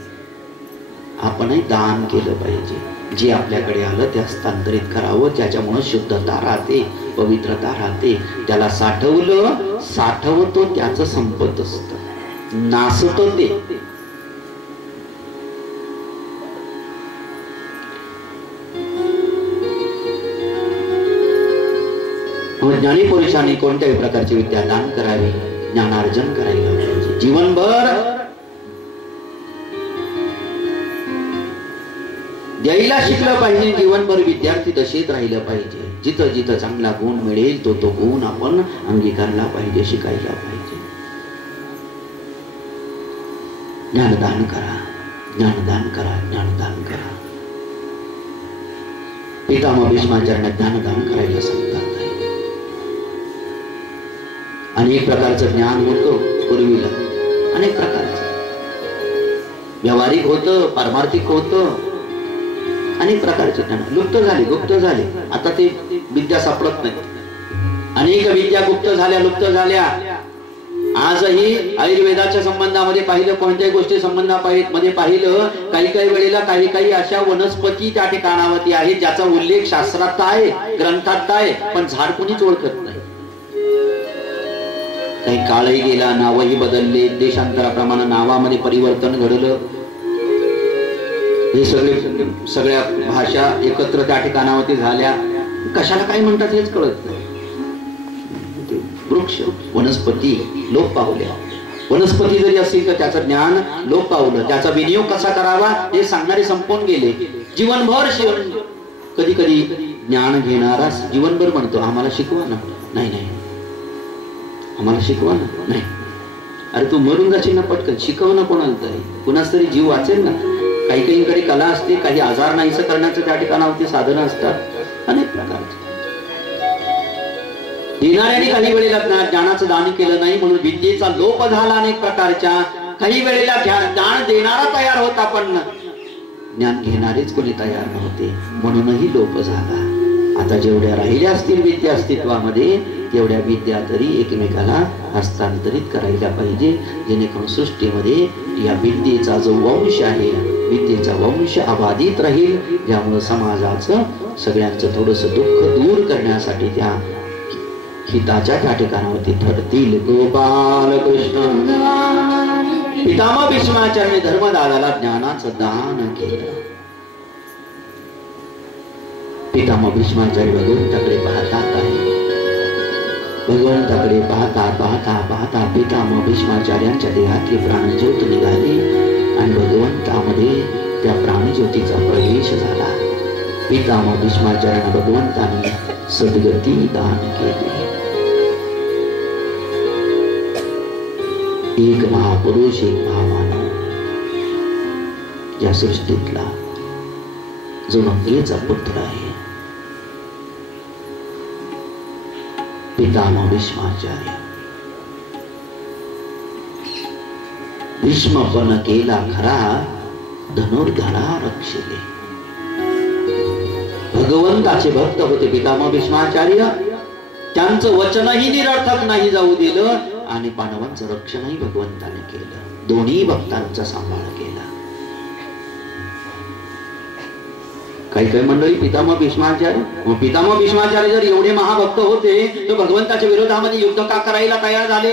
आपणही दान केलं पाहिजे. जे आपल्याकडे आलं ते हस्तांतरित करावं. त्याच्यामुळे शुद्धता राहते, पवित्रता राहते. त्याला साठवतो त्याचं संपत असत, नासत ते. ज्ञानी पुरुषांनी कोणत्याही प्रकारची विद्या दान करावी, ज्ञानार्जन करायला पाहिजे. जीवनभर द्यायला शिकलं पाहिजे. जीवनभर विद्यार्थी दशेत राहिलं पाहिजे. जिथं जिथं चांगला गुण मिळेल तो गुण आपण अंगीकारला पाहिजे, शिकायला पाहिजे. ज्ञानदान करा, ज्ञानदान करा, ज्ञानदान करा. पितामह भीष्माचार्य ज्ञानदान करायला सांगतात. अनेक प्रकारचं ज्ञान होतं पूर्वीला, अनेक प्रकारचं व्यावहारिक होतं, पारमार्थिक होतं, अनेक प्रकारचे ज्ञान लुप्त झाले, गुप्त झाले. आता ते विद्या सापडत नाही. अनेक विद्या गुप्त झाल्या, लुप्त झाल्या. आजही आयुर्वेदाच्या संबंधामध्ये पाहिलं, कोणत्याही गोष्टी संबंधामध्ये पाहिलं, काही वेळेला काही अशा वनस्पती त्या ठिकाणावरती आहेत ज्याचा उल्लेख शास्त्रात आहे, ग्रंथात आहे, पण झाड कोणीच ओळखत नाही. काही काळही गेला, नावही बदलले, देशांतराप्रमाणे नावामध्ये परिवर्तन घडलं. हे सगळ्या भाषा एकत्र त्या ठिकाणावरती झाल्या. कशाला काय म्हणतात हेच कळत नाही. वृक्ष वनस्पती लोप पावल्या. वनस्पती जरी असली तर त्याचं ज्ञान लोप पावलं. त्याचा विनियोग कसा करावा हे सांगणारे संपून गेले. जीवनभर कधी कधी ज्ञान घेणारा जीवनभर म्हणतो आम्हाला शिकवा ना. नाही नाही आम्हाला शिकवा ना. नाही अरे तू मरून जाशील ना, पटकन शिकव ना कोणाला तरी, कुणाच तरी जीव वाचेल ना. काही काहींकडे कला असते, काही आजार नाहीसं करण्याचं त्या ठिकाणावरती साधनं असतात अनेक प्रकारचे. देणाऱ्याने काही वेळेला ज्ञानाचं दान केलं नाही म्हणून विद्येचा लोप झाला अनेक प्रकारच्या. काही वेळेला ज्ञान देणारा तयार होता पण ज्ञान घेणारेच कोणी तयार नव्हते म्हणूनही लोप झाला. आता जेवढ्या राहिल्या असतील विद्या अस्तित्वामध्ये तेवढ्या विद्या तरी एकमेकाला हस्तांतरित करायला पाहिजे, जेणेकरून सृष्टीमध्ये या विद्येचा जो वंश आहे विद्येचा वंश अबाधित राहील. ज्यामुळे समाजाचं सगळ्यांचं थोडस दुःख दूर करण्यासाठी त्या हिताच्या त्या ठिकाणावरती ठरतील. गोपाल कृष्ण. पितामह भीष्माचार्य धर्मदादाला ज्ञानाचं दान केलं. पितामह भीष्माचार्य भगवंताकडे पाहतात आहे. भगवंताकडे पाहता पाहता पाहता पितामह भीष्माचार्यांच्या देहातली प्राणज्योत निघाली आणि भगवंतामध्ये त्या प्राणज्योतीचा प्रवेश झाला. पितामह भीष्माचार्यांना भगवंताने सद्गती दान केली. एक महापुरुष एक महामानव या सृष्टीतला जो गंगेचा पुत्र आहे पितामह भीष्माचार्य. भीष्मपण केला खरा धनुर्धरा रक्षिले. भगवंताचे भक्त होते पितामह भीष्माचार्य. त्यांचं वचनही निरर्थक नाही जाऊ दिलं आणि पांडवांचं रक्षणही भगवंताने केलं. दोन्ही भक्तांचा सांभाळ केला. काही काही मंडळी पितामह भीष्माचार्य पितामह भीष्माचार्य जर एवढे महाभक्त होते तर भगवंताच्या विरोधामध्ये युद्ध का करायला तयार झाले?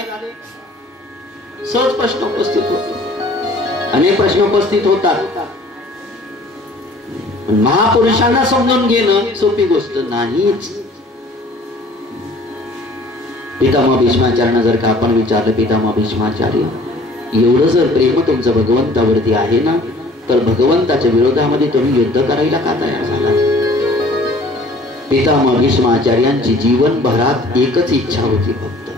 सहज प्रश्न उपस्थित होतो. अनेक प्रश्न उपस्थित होतात. महापुरुषांना समजून घेणं सोपी गोष्ट नाहीच. पितामह भीष्माचार्यांना जर का आपण विचारलं पितामह भीष्माचार्य एवढं जर प्रेम तुमचं भगवंतावरती आहे ना तर भगवंताच्या विरोधामध्ये तुम्ही युद्ध करायला का तयार झाला? पितामह भीष्माचार्यांची जीवनभरात एकच इच्छा होती फक्त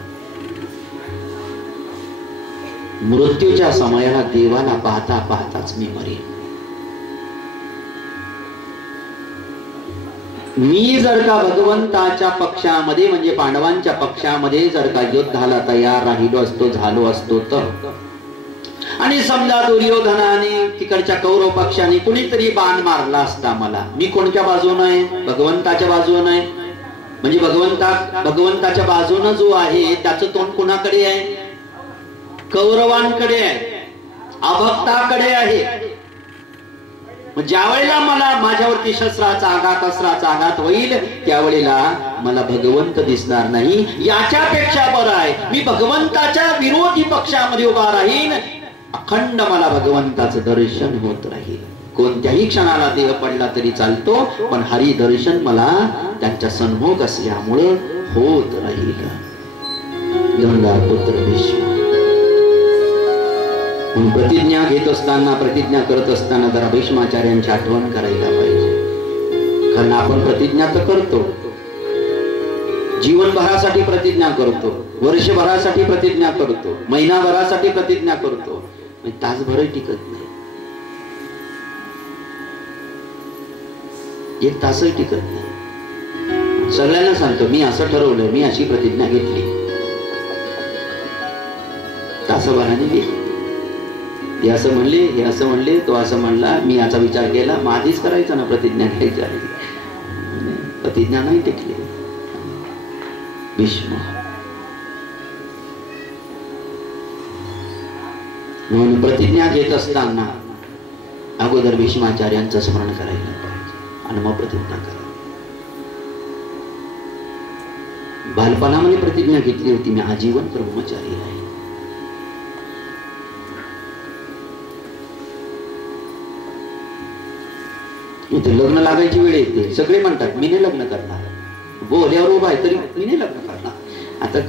मृत्यूच्या समयाला देवाला पाहता पाहताच मी मरेन. मी जर का भगवंताच्या पक्षामध्ये म्हणजे पांडवांच्या पक्षामध्ये जर का युद्धाला तयार राहिलो असतो झालो असतो तर आणि समजा दुर्योधनाने तिकडच्या कौरव पक्षाने कुणीतरी बाण मारला असता मला मी कोणत्या बाजूने आहे? भगवंताच्या बाजूने आहे. म्हणजे भगवंताच्या बाजूने जो आहे त्याचं तोंड कुणाकडे आहे? कौरवांकडे आहे, अभक्ताकडे आहे. ज्या वेळेला मला माझ्यावरती शस्त्राचा आघात अस्त्राचा आघात होईल त्यावेळेला मला भगवंत दिसणार नाही. याच्यापेक्षा बरं आहे मी भगवंताच्या विरोधी पक्षामध्ये उभा राहीन. अखंड मला भगवंताचं दर्शन होत राहील. कोणत्याही क्षणाला देह पडला तरी चालतो पण हरी दर्शन मला त्यांच्या सन्मुख असल्यामुळे होत राहील. गंगापुत्र भीष्म प्रतिज्ञा घेत असताना प्रतिज्ञा करत असताना जरा भीष्माचार्यांची आठवण करायला पाहिजे. कारण आपण प्रतिज्ञा तर करतो, जीवनभरासाठी प्रतिज्ञा करतो, वर्षभरासाठी प्रतिज्ञा करतो, महिनाभरासाठी प्रतिज्ञा करतो, तासभरही टिकत नाही, एक तासही टिकत नाही. सगळ्यांना सांगतो मी असं ठरवलं, मी अशी प्रतिज्ञा घेतली, तासभराने घेतली. हे असं म्हणले, हे असं म्हणले, तो असं म्हणला, मी याचा विचार केला. मग आधीच करायचा ना प्रतिज्ञा घ्यायची आहे. प्रतिज्ञा नाही टिकली. भीष्म म्हणून प्रतिज्ञा घेत असताना अगोदर भीष्माचार्यांचं स्मरण करायला पाहिजे आणि मग प्रतिज्ञा करा. बालपणामध्ये प्रतिज्ञा घेतली होती मी आजीवन ब्रह्मचारी आहे. इथे लग्न लागायची वेळ येते, सगळे म्हणतात मी नाही लग्न करणार. बोल्यावर उभा आहे तरी मी नाही लग्न करणार. आता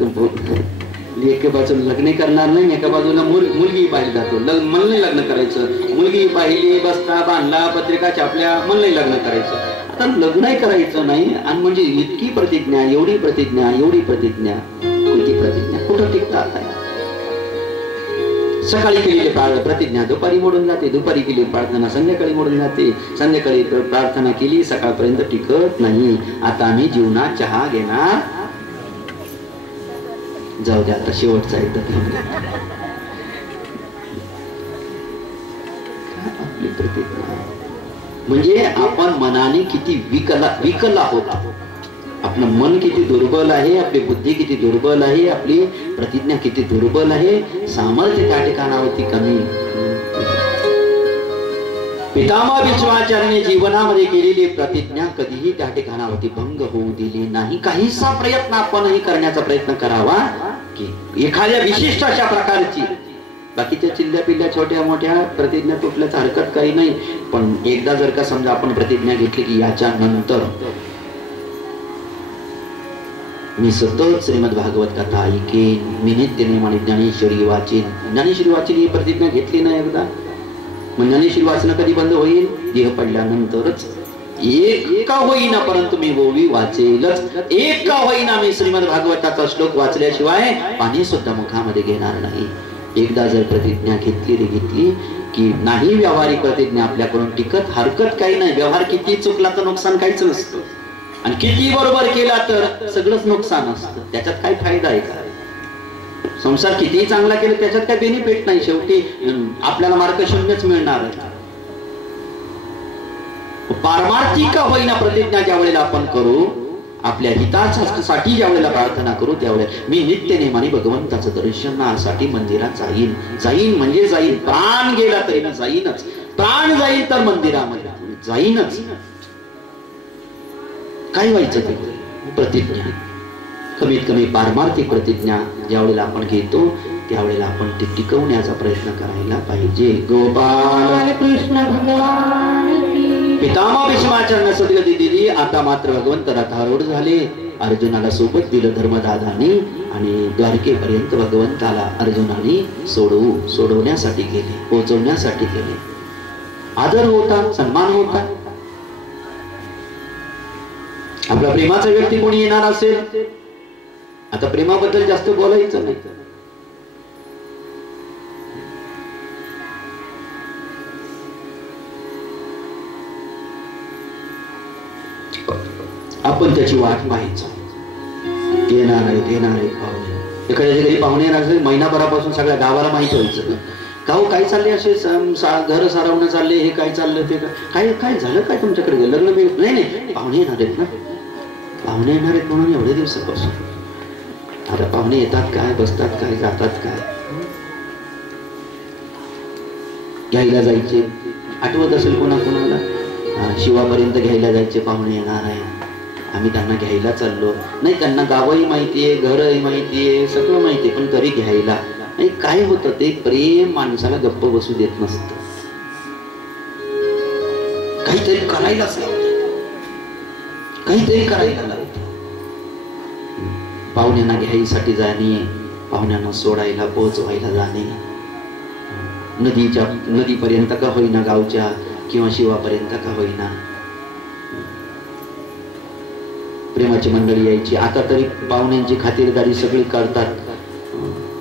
एका बाजूला लग्न करणार नाही, एका बाजूला मुलगी पाहिली जातो, मन नाही लग्न करायचं, मुलगी पाहिली, बसता बांधला, पत्रिका छापल्या, मन नाही लग्न करायचं. आता लग्नही करायचं नाही आणि म्हणजे इतकी प्रतिज्ञा, एवढी प्रतिज्ञा, एवढी प्रतिज्ञा, कोणती प्रतिज्ञा कुठं टिकतात? सकाळी केलेली प्रतिज्ञा दुपारी मोडून जाते, दुपारी केलेली प्रार्थना संध्याकाळी मोडून जाते, संध्याकाळी प्रार्थना केली सकाळपर्यंत टिकत नाही. आता आम्ही जीवनात चहा घेणार, जाऊ द्या आता शेवटचा एकदा. आपली प्रतिज्ञा म्हणजे आपण मनाने किती विकला होता, आपलं मन किती दुर्बल आहे, आपली बुद्धी किती दुर्बल आहे, आपली प्रतिज्ञा किती दुर्बल आहे, सामर्थ्य त्या ठिकाणावरती कमी. पितामह भीष्माचार्याने जीवनामध्ये केलेली प्रतिज्ञा कधीही त्या ठिकाणावरती भंग होऊ दिली नाही. काहीसा प्रयत्न आपणही करण्याचा प्रयत्न करावा की एखाद्या विशिष्ट अशा प्रकारची, बाकीच्या चिल्ल्या पिल्ल्या छोट्या मोठ्या प्रतिज्ञा तुटल्याचा हरकत काही नाही, पण एकदा जर का समजा आपण प्रतिज्ञा घेतली की याच्या नंतर मी सतत श्रीमद भागवत कथा ऐकेन, मी नित्यनेमाने ज्ञानेश्वरी वाचेन. ज्ञानेश्वरी वाचेन ही प्रतिज्ञा घेतली नाही एकदा, मग ज्ञानेश्वरी वाचन कधी बंद होईल? देह पडल्यानंतरच. एक का होईना परंतु मी ओवी वाचेलच, एक का होईना मी श्रीमद भागवताचा श्लोक वाचल्याशिवाय पाणी सुद्धा मुखामध्ये घेणार नाही. एकदा जर प्रतिज्ञा घेतली की नाही, व्यावहारिक प्रतिज्ञा आपल्याकडून टिकत, हरकत काही नाही. व्यवहार किती चुकला तर नुकसान काहीच नसतं, आणि किती बरोबर केला तर सगळंच नुकसान असतं. त्याच्यात काय फायदा आहे का? संसार कितीही चांगला केला त्याच्यात काय बेनिफिट नाही, शेवटी आपल्याला मार्क शून्यच मिळणार. पारमार्थिक होईना प्रतिज्ञा ज्या वेळेला आपण करू, आपल्या हितासाठी ज्या वेळेला प्रार्थना करू, त्यावेळेला मी नित्य नेमाने भगवंताचं दर्शनासाठी मंदिरात जाईन म्हणजे जाईन, प्राण गेला तरी मी जाईनच, प्राण जाईल तर मंदिरामध्ये जाईनच. काय व्हायचं ते? प्रतिज्ञा. कमीत कमी पारमार्थिक प्रतिज्ञा ज्या वेळेला आपण घेतो त्यावेळेला आपण ती टिकवण्याचा प्रयत्न करायला पाहिजे. गोपाल कृष्ण भगवान. पितामह भीष्माचार्याने सद्गती दिली. आता मात्र भगवंत रथारूढ झाले. अर्जुनाला सोबत दिलं धर्मदादांनी आणि द्वारकेपर्यंत भगवंताला अर्जुनाने सोडवण्यासाठी गेले, पोहोचवण्यासाठी गेले. आदर होता, सन्मान होता. आपला प्रेमाचा व्यक्ती कोणी येणार असेल, आता प्रेमाबद्दल जास्त बोलायचं नाही. आपण त्याची वाट पाहायचं. येणार आहे पाहुणे. एखाद्याच्या घरी पाहुणे येणार असेल, महिनाभरापासून सगळ्या गावाला माहित व्हायचं का हो काय चालले, असे घर सारवणं चालले, हे काय चाललं, ते काय झालं, काय तुमच्याकडे लग्न नाही, पाहुणे येणार आहेत ना, पाहुणे येणार आहेत म्हणून एवढे दिवसापासून. आता पाहुणे येतात काय, बसतात काय, जातात काय, घ्यायला जायचे. आठवत असेल कोणाला, शिवापर्यंत घ्यायला जायचे, पाहुणे येणार आहे, आम्ही त्यांना घ्यायला चाललो. नाही, त्यांना गावही माहितीये, घरही माहितीये, सगळं माहितीये, पण तरी घ्यायला नाही. काय होतं ते प्रेम माणसाला गप्प बसू देत नसतं, काहीतरी करायलाच लावतं, काहीतरी करायला लावतं. पाहुण्यांना घ्यायसाठी जाणे, पाहुण्यांना सोडायला पोहोचवायला जाणे, नदीपर्यंत का होईना, गावच्या किंवा शिवापर्यंत का होईना. प्रेमाची मंडळी यायची. आता तरी पाहुण्यांची खातिरदारी सगळी करतात,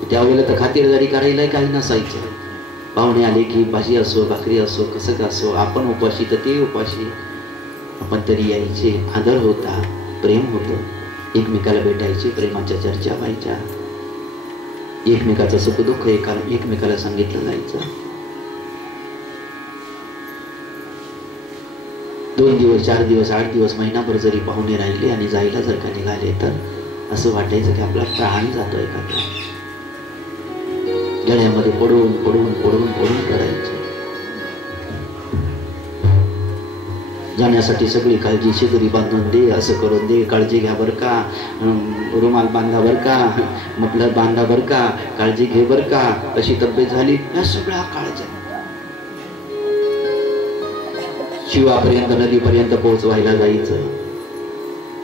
त्यावेळेला तर खातिरदारी करायला काही नसायचं. पाहुणे आले की भाजी असो, भाकरी असो, कसं का असो, आपण उपाशी तर ते उपाशी, आपण तरी यायचे. आदर होता, प्रेम होतं, एकमेकाला भेटायचे, प्रेमाच्या चर्चा व्हायच्या, एकमेकाचं सुख दुःख एकमेकाला सांगितलं जायचं. 2 दिवस, 4 दिवस, 8 दिवस, महिनाभर जरी पाहुणे राहिले आणि जायला जर का निघाले तर असं वाटायचं की आपला प्राण जातोय का. गळ्यामध्ये पडून पडायचं. जाण्यासाठी सगळी काळजी, शेजारी बांधून दे, असं करून दे, काळजी घ्या बर का, रुमाल बांधा बर का, मफलर बांधा बर का, काळजी घे बर का, अशी तब्येत झाली, या सगळ्या काळज्या. शिवापर्यंत, नदीपर्यंत पोहोचवायला जायचं,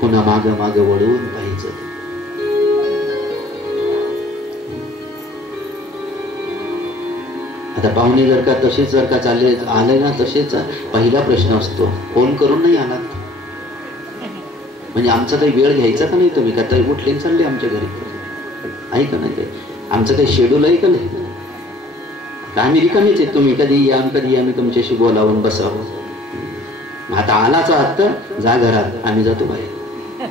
पुन्हा माग वळून पाहायचं. आता पाहुणे जर का तसेच जर का चालले आले ना तसेच पहिला प्रश्न असतो, फोन करून नाही आला म्हणजे आमचा काही वेळ घ्यायचा का नाही, तुम्ही का तरी उठले चालले आमच्या घरी आहे का नाही, आमचं काही शेड्यूल आहे का नाही, आम्ही रिकामीच आहे, तुम्ही कधी या कधी आम्ही तुमच्याशी बोलावून बसावं. आता आलाच आहात तर जा घरात, आम्ही जातो बाहेर,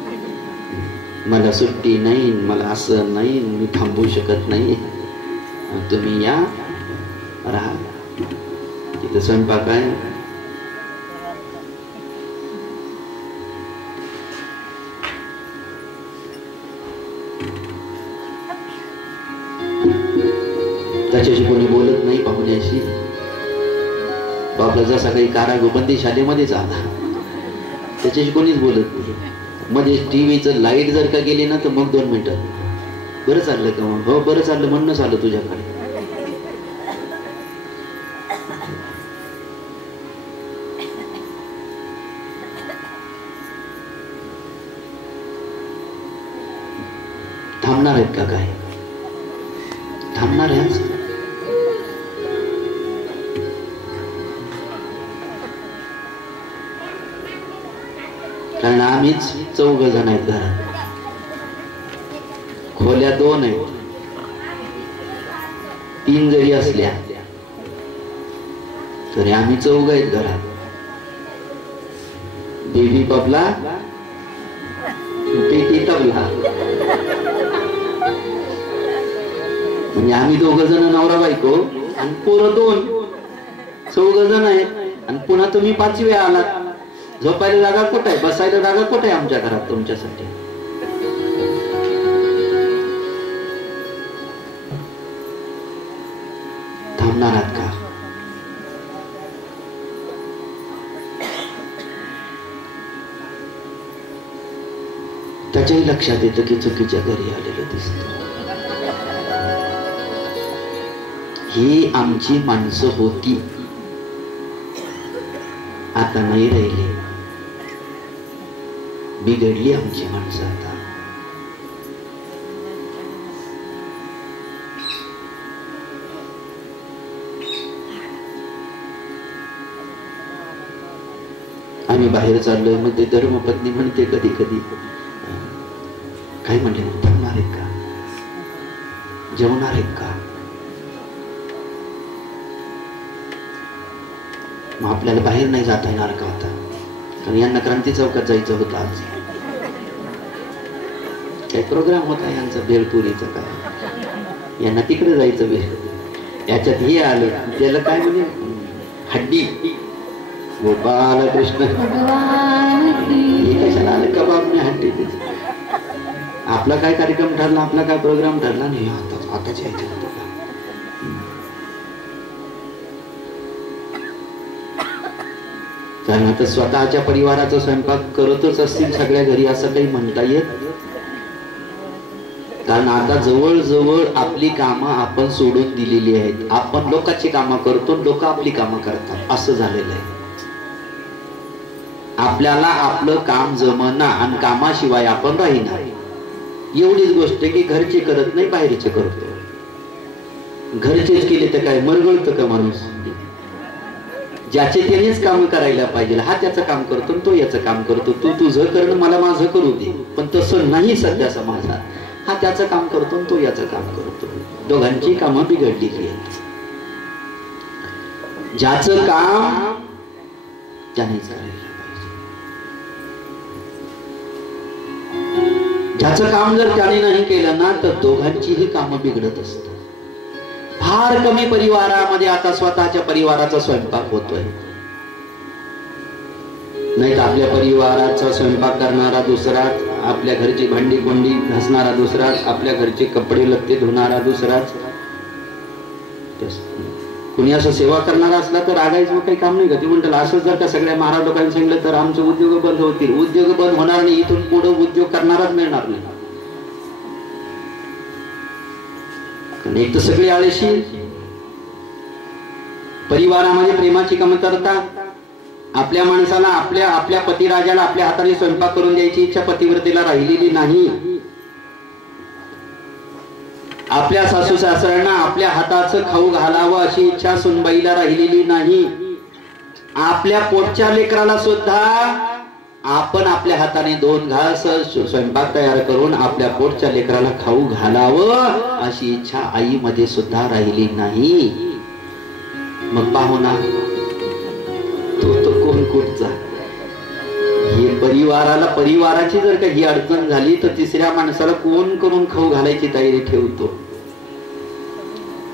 मला सुट्टी नाही, मला असं नाही, मी थांबू शकत नाही, तुम्ही या राहा, तिथं स्वयंपाक आहे. त्याच्याशी कोणी बोलत नाही पाहुण्याशी, बापला जसा काही कारागृहबंदी शाळेमध्येच आला, त्याच्याशी कोणीच बोलत नाही. मध्ये टीव्हीचं लाईट जर का गेली ना तर मग 2 मिनिटं, बरं चाललं का मग, हो बरं चाललं म्हणूनच आलं तुझ्याकडे. थांबणार आहेत का काय, थांबणार आहे कारण आम्हीच 4 जण आहेत घरात, खोल्या 2 आहेत, 3 जरी असल्या तरी आम्ही 4 आहेत घरात. बेबी पबला पेटी तबला, म्हणजे आम्ही 2 जण नवरा बायको आणि पोरं 2, 4 जण आहेत आणि पुन्हा तुम्ही 5वे आलात. झोपायला जागा कुठे आहे, बसायला जागा कुठे आहे आमच्या घरात तुमच्यासाठी. थांबणार आहात का, त्याच्याही लक्षात येतं की चुकीच्या घरी आलेलं दिसतं. ही आमची माणसं होती, आता नाही राहिली, बिघडली आमची माणसं आता. आम्ही बाहेर चाललोय मग ते धर्मपत्नी म्हणते कधी कधी, काय म्हणले, थांबणार आहेत का, जेवणार आहेत का. मग आपल्याला बाहेर नाही जाता येणार का आता, कारण यांना क्रांती चौकात जायचं होतं, आज काय प्रोग्राम होता यांचा बेलपुरीचा, काय यांना तिकडे जायचं बेल, याच्यात हे आलं त्याला काय म्हणजे हड्डी, गोपाल कृष्ण हे कशाला आलं, कबाब ने हड्डी. आपला काय कार्यक्रम ठरला, आपला काय प्रोग्राम ठरला नाही, आताच यायचं होतं. कारण आता स्वतःच्या परिवाराचा स्वयंपाक करतच असतील सगळ्या घरी असं काही म्हणता येत, कारण आता जवळजवळ आपली कामं आपण सोडून दिलेली आहेत. आपण लोकांची कामं करतो, लोक आपली कामं करतात, असं झालेलं आहे. आपल्याला आपलं काम जमना आणि कामाशिवाय आपण राहीना. एवढीच गोष्ट की घरचे करत नाही, बाहेरचे करतो. घरचेच केले तर काय मरगळतं का माणूस. ज्याचे त्यानेच काम करायला पाहिजे, हा त्याचं काम करतो तो याचं काम करतो. तू तुझं करणं मला माझं करू दे, पण तसं नाही सध्या समाजात. हा त्याचं काम करतो तो याचं काम करतो. दोघांची कामं बिघडलेली आहेत. ज्याचं काम त्यानेच करायला पाहिजे. ज्याचं काम जर त्याने नाही केलं ना तर दोघांचीही कामं बिघडत असतात. फार कमी परिवारामध्ये आता स्वतःच्या परिवाराचा स्वयंपाक होतोय. नाही तर आपल्या परिवाराचा स्वयंपाक करणारा दुसराच, आपल्या घरची भांडी कोंडी घासणारा दुसराच, आपल्या घरचे कपडे लत्ते धुणारा दुसराच. कुणी असं सेवा करणारा असला तर रागायचं काही काम नाही का. ती म्हणतात असं जर का सगळ्या महाराज लोकांनी सांगितलं तर आमचे उद्योग बंद होतील. उद्योग बंद होणार नाही, इथून पुढे उद्योग करणाराच मिळणार नाही. एक तर सगळे आळशी, परिवारामध्ये प्रेमाची कमतरता. आपल्या माणसाला आपल्या पतिराजाला आपल्या हाताने स्वयंपाक करून द्यायची इच्छा पतिव्रतेला राहिलेली नाही. आपल्या सासू सासऱ्यांना आपल्या हाताचं खाऊ घालावं अशी इच्छा सुनबाईला राहिलेली नाही. आपल्या पोटच्या लेकराला सुद्धा आपण आपल्या हाताने 2 घास स्वयंपाक तयार करून आपल्या पोटच्या लेकराला खाऊ घालावं अशी इच्छा आईमध्ये सुद्धा राहिली नाही. मग पाहू ना, तो कोण कुठचा. हे परिवाराची जर का ही अडचण झाली तर तिसऱ्या माणसाला कोण करून खाऊ घालायची तयारी ठेवतो.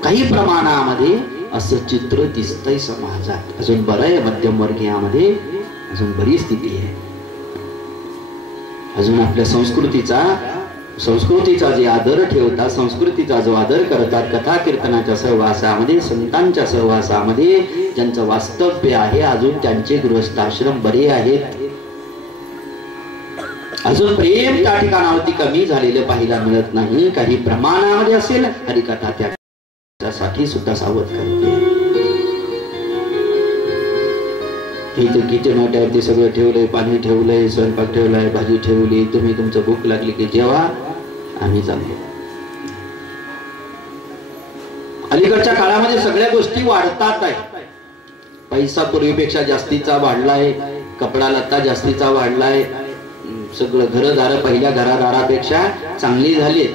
काही प्रमाणामध्ये असं चित्र दिसतंय समाजात. अजून बरं आहे, मध्यमवर्गीयामध्ये अजून बरी स्थिती आहे. अजून आपल्या संस्कृतीचा जे आदर ठेवतात, संस्कृतीचा जो आदर करतात, कथा कीर्तनाच्या सहवासामध्ये, संतांच्या सहवासामध्ये ज्यांचं वास्तव्य आहे, अजून त्यांचे गृहस्थाश्रम बरे आहेत. अजून प्रेम त्या ठिकाणावरती कमी झालेलं पाहायला मिळत नाही. काही प्रमाणामध्ये असेल, हरिकथा त्यासाठी सुद्धा सावध करते. इथं किचन वाट्यावरती सगळं ठेवलंय, पाणी ठेवलंय, स्वयंपाक ठेवलाय, भाजी ठेवली, तुम्ही तुमचं भूक लागली की जेवा, आम्ही चाललो. अलीकडच्या काळामध्ये सगळ्या गोष्टी वाढतात आहे. पैसा पूर्वीपेक्षा जास्तीचा वाढलाय, कपडा लत्ता जास्तीचा वाढलाय, सगळं घरदार पहिल्या घरादारापेक्षा चांगली झाली.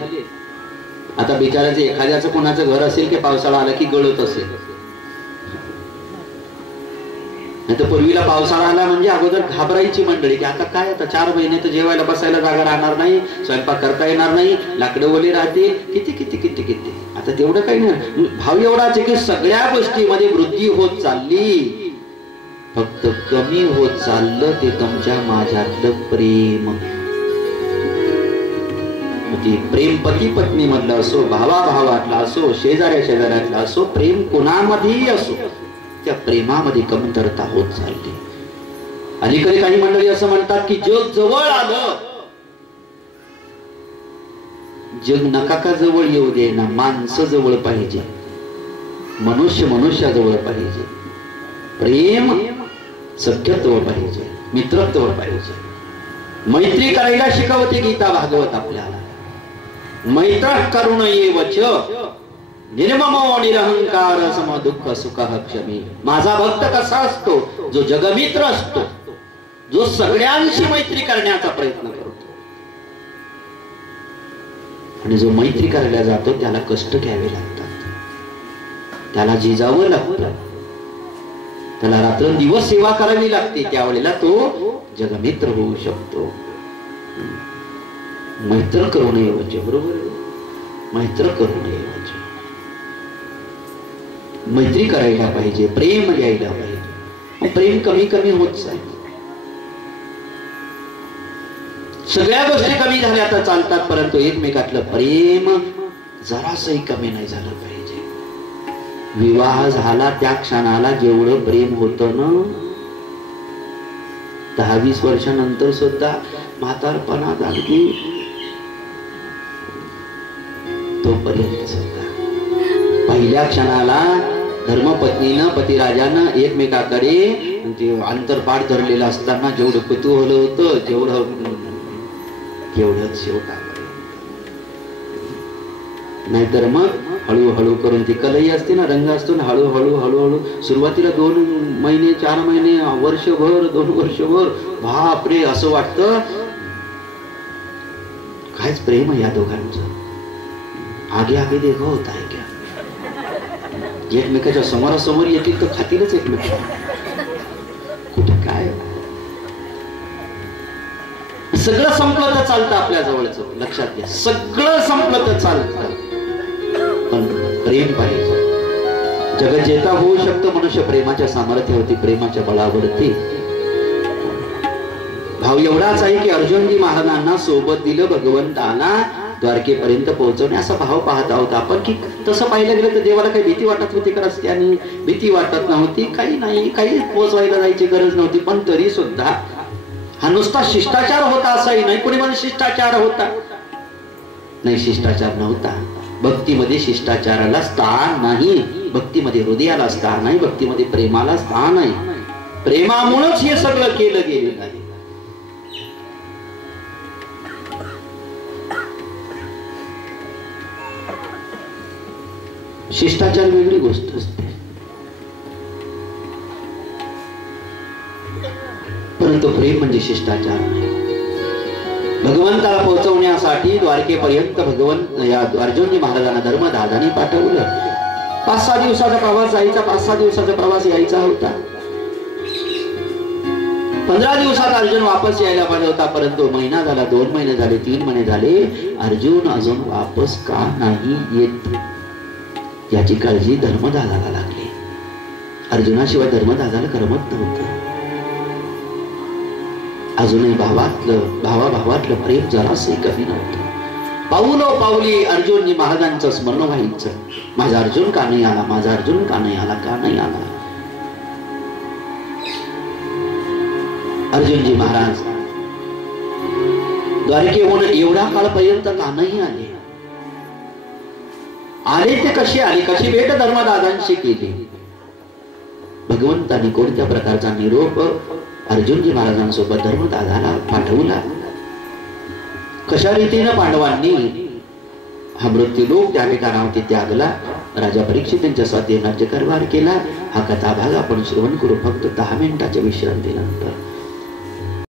आता बिचाराचं एखाद्याचं कोणाचं घर असेल की पावसाळा आला की गळत असेल. नाही तर पूर्वीला पावसाळा आला म्हणजे अगोदर घाबरायची मंडळी की आता काय, आता 4 महिने तर जेवायला बसायला जागा राहणार नाही, स्वयंपाक करता येणार नाही, लाकडं ओली राहतील, किती किती किती किती. आता तेवढं काही नाही. भाव एवढाच आहे की सगळ्या गोष्टीमध्ये वृद्धी होत चालली, फक्त कमी होत चाललं ते तुमच्या माझ्यातलं प्रेम. प्रेम पती पत्नी मधलं असो, भावाभावातला असो, शेजाऱ्यातला असो, प्रेम कोणामध्येही असो, त्या प्रेमामध्ये कमतरता होत चालली. अलीकडे काही मंडळी असं म्हणतात की जग जवळ आलं. जग नका का जवळ येऊ दे ना, माणसं जवळ पाहिजे, मनुष्याजवळ पाहिजे, प्रेम सख्यत्व पाहिजे, मित्रत्व पाहिजे. मैत्री करायला शिकवते गीता भागवत आपल्याला. मैत्र करुण येवच निर्ममो निरहंकार सम दुःख सुख क्षमी. माझा भक्त कसा असतो, जो जगमित्र असतो, जो सगळ्यांशी मैत्री करण्याचा प्रयत्न करतो. आणि जो मैत्री करायला जातो त्याला कष्ट घ्यावे लागतात, त्याला झिजावं लागतं, त्याला रात्रंदिवस सेवा करावी लागते. त्यावेळेला तो जगमित्र होऊ शकतो. मैत्र करू नये, बरोबर, मैत्र करू नये. मैत्री करायला पाहिजे, प्रेम यायला पाहिजे. प्रेम कमी कमी होत जाईल. सगळ्या गोष्टी कमी झाल्या तर चालतात, परंतु एकमेकातलं प्रेम जरासही कमी नाही झालं पाहिजे. विवाह झाला त्या क्षणाला जेवढं प्रेम होतं ना, 10-20 वर्षानंतर सुद्धा म्हातारपणात अगदी तोपर्यंत सुद्धा पहिल्या क्षणाला धर्मपत्नीनं पतिराजानं एकमेकाकडे ते अंतरपाठ धरलेलं असताना जेवढं कुतूहल होतं तेवढंच शेवटापर्यंत. नाहीतर मग हळूहळू करून ती कलई असते ना, रंग असतो ना, हळूहळू सुरुवातीला 2 महिने 4 महिने, वर्षभर 2 वर्षभर बापरे असं वाटतं कायच प्रेम आहे या दोघांचं. आगे आगे देखो होता है क्या. एकमेकाच्या समोरासमोर येतील तर खातीलच एकमेकांना. कुठे काय सगळं संपलं तर चालतं आपल्या जवळच, लक्षात घ्या. सगळं संपलं तर चालतं, पण प्रेम पाहिजे. जगजेता होऊ शकतं मनुष्य प्रेमाच्या सामर्थ्यावरती, प्रेमाच्या बळावरती. भाव एवढाच आहे की अर्जुनजी महाराजांना सोबत दिलं भगवंतांना द्वारकेपर्यंत पोहोचवणे, असा भाव पाहत आहोत आपण. की तसं पाहिलं गेलं तर देवाला काही भीती वाटत होती का रस्त्याने? भीती वाटत नव्हती, काही नाही, काही पोहोचवायला जायची गरज नव्हती. पण तरी सुद्धा हा नुसता शिष्टाचार होता असंही नाही. कोणी म्हणजे शिष्टाचार होता नाही, शिष्टाचार नव्हता. भक्तीमध्ये शिष्टाचाराला स्थान नाही, भक्तीमध्ये हृदयाला स्थान नाही, भक्तीमध्ये प्रेमाला स्थान आहे. प्रेमामुळेच हे सगळं केलं गेलेलं आहे. शिष्टाचार वेगळी गोष्ट असते, परंतु प्रेम म्हणजे शिष्टाचार नाही. भगवंताला पोहोचवण्यासाठी द्वारकेपर्यंत अर्जुनजी महाराजांना धर्मदादाने पाठवलं. 5-6 दिवसाचा प्रवास जायचा, 5-6 दिवसाचा प्रवास यायचा होता. 15 दिवसात अर्जुन वापस यायला पाहिजे होता, परंतु महिना झाला, 2 महिने झाले, 3 महिने झाले, अर्जुन अजून वापस का नाही येत याची काळजी धर्मदादाला लागली. अर्जुनाशिवाय धर्मदादाला करमत नव्हतं. अजूनही भावाभावातलं प्रेम जरासही कमी नव्हतं. पाऊली अर्जुनजी महाराजांचं स्मरण व्हायचं. माझा अर्जुन का नाही आला, माझा अर्जुन का नाही आला, का नाही आला. अर्जुनजी महाराज द्वारकेहून एवढ्या काळपर्यंत का नाही आले. आले ते कसे आले, कशी भेट धर्मदादांशी केली. भगवंतांनी कोणत्या प्रकारचा निरोप अर्जुनजी महाराजांसोबत धर्मदादाला पाठवला. कशा रीतीनं पांडवांनी हा मृत्यूलोक त्या ठिकाणावरती त्यागला. राजा परीक्षित त्यांच्या स्वाधीन राज्यकारभार केला. हा कथाभाग आपण श्रवण करू फक्त 10 मिनिटाच्या विश्रांतीनंतर.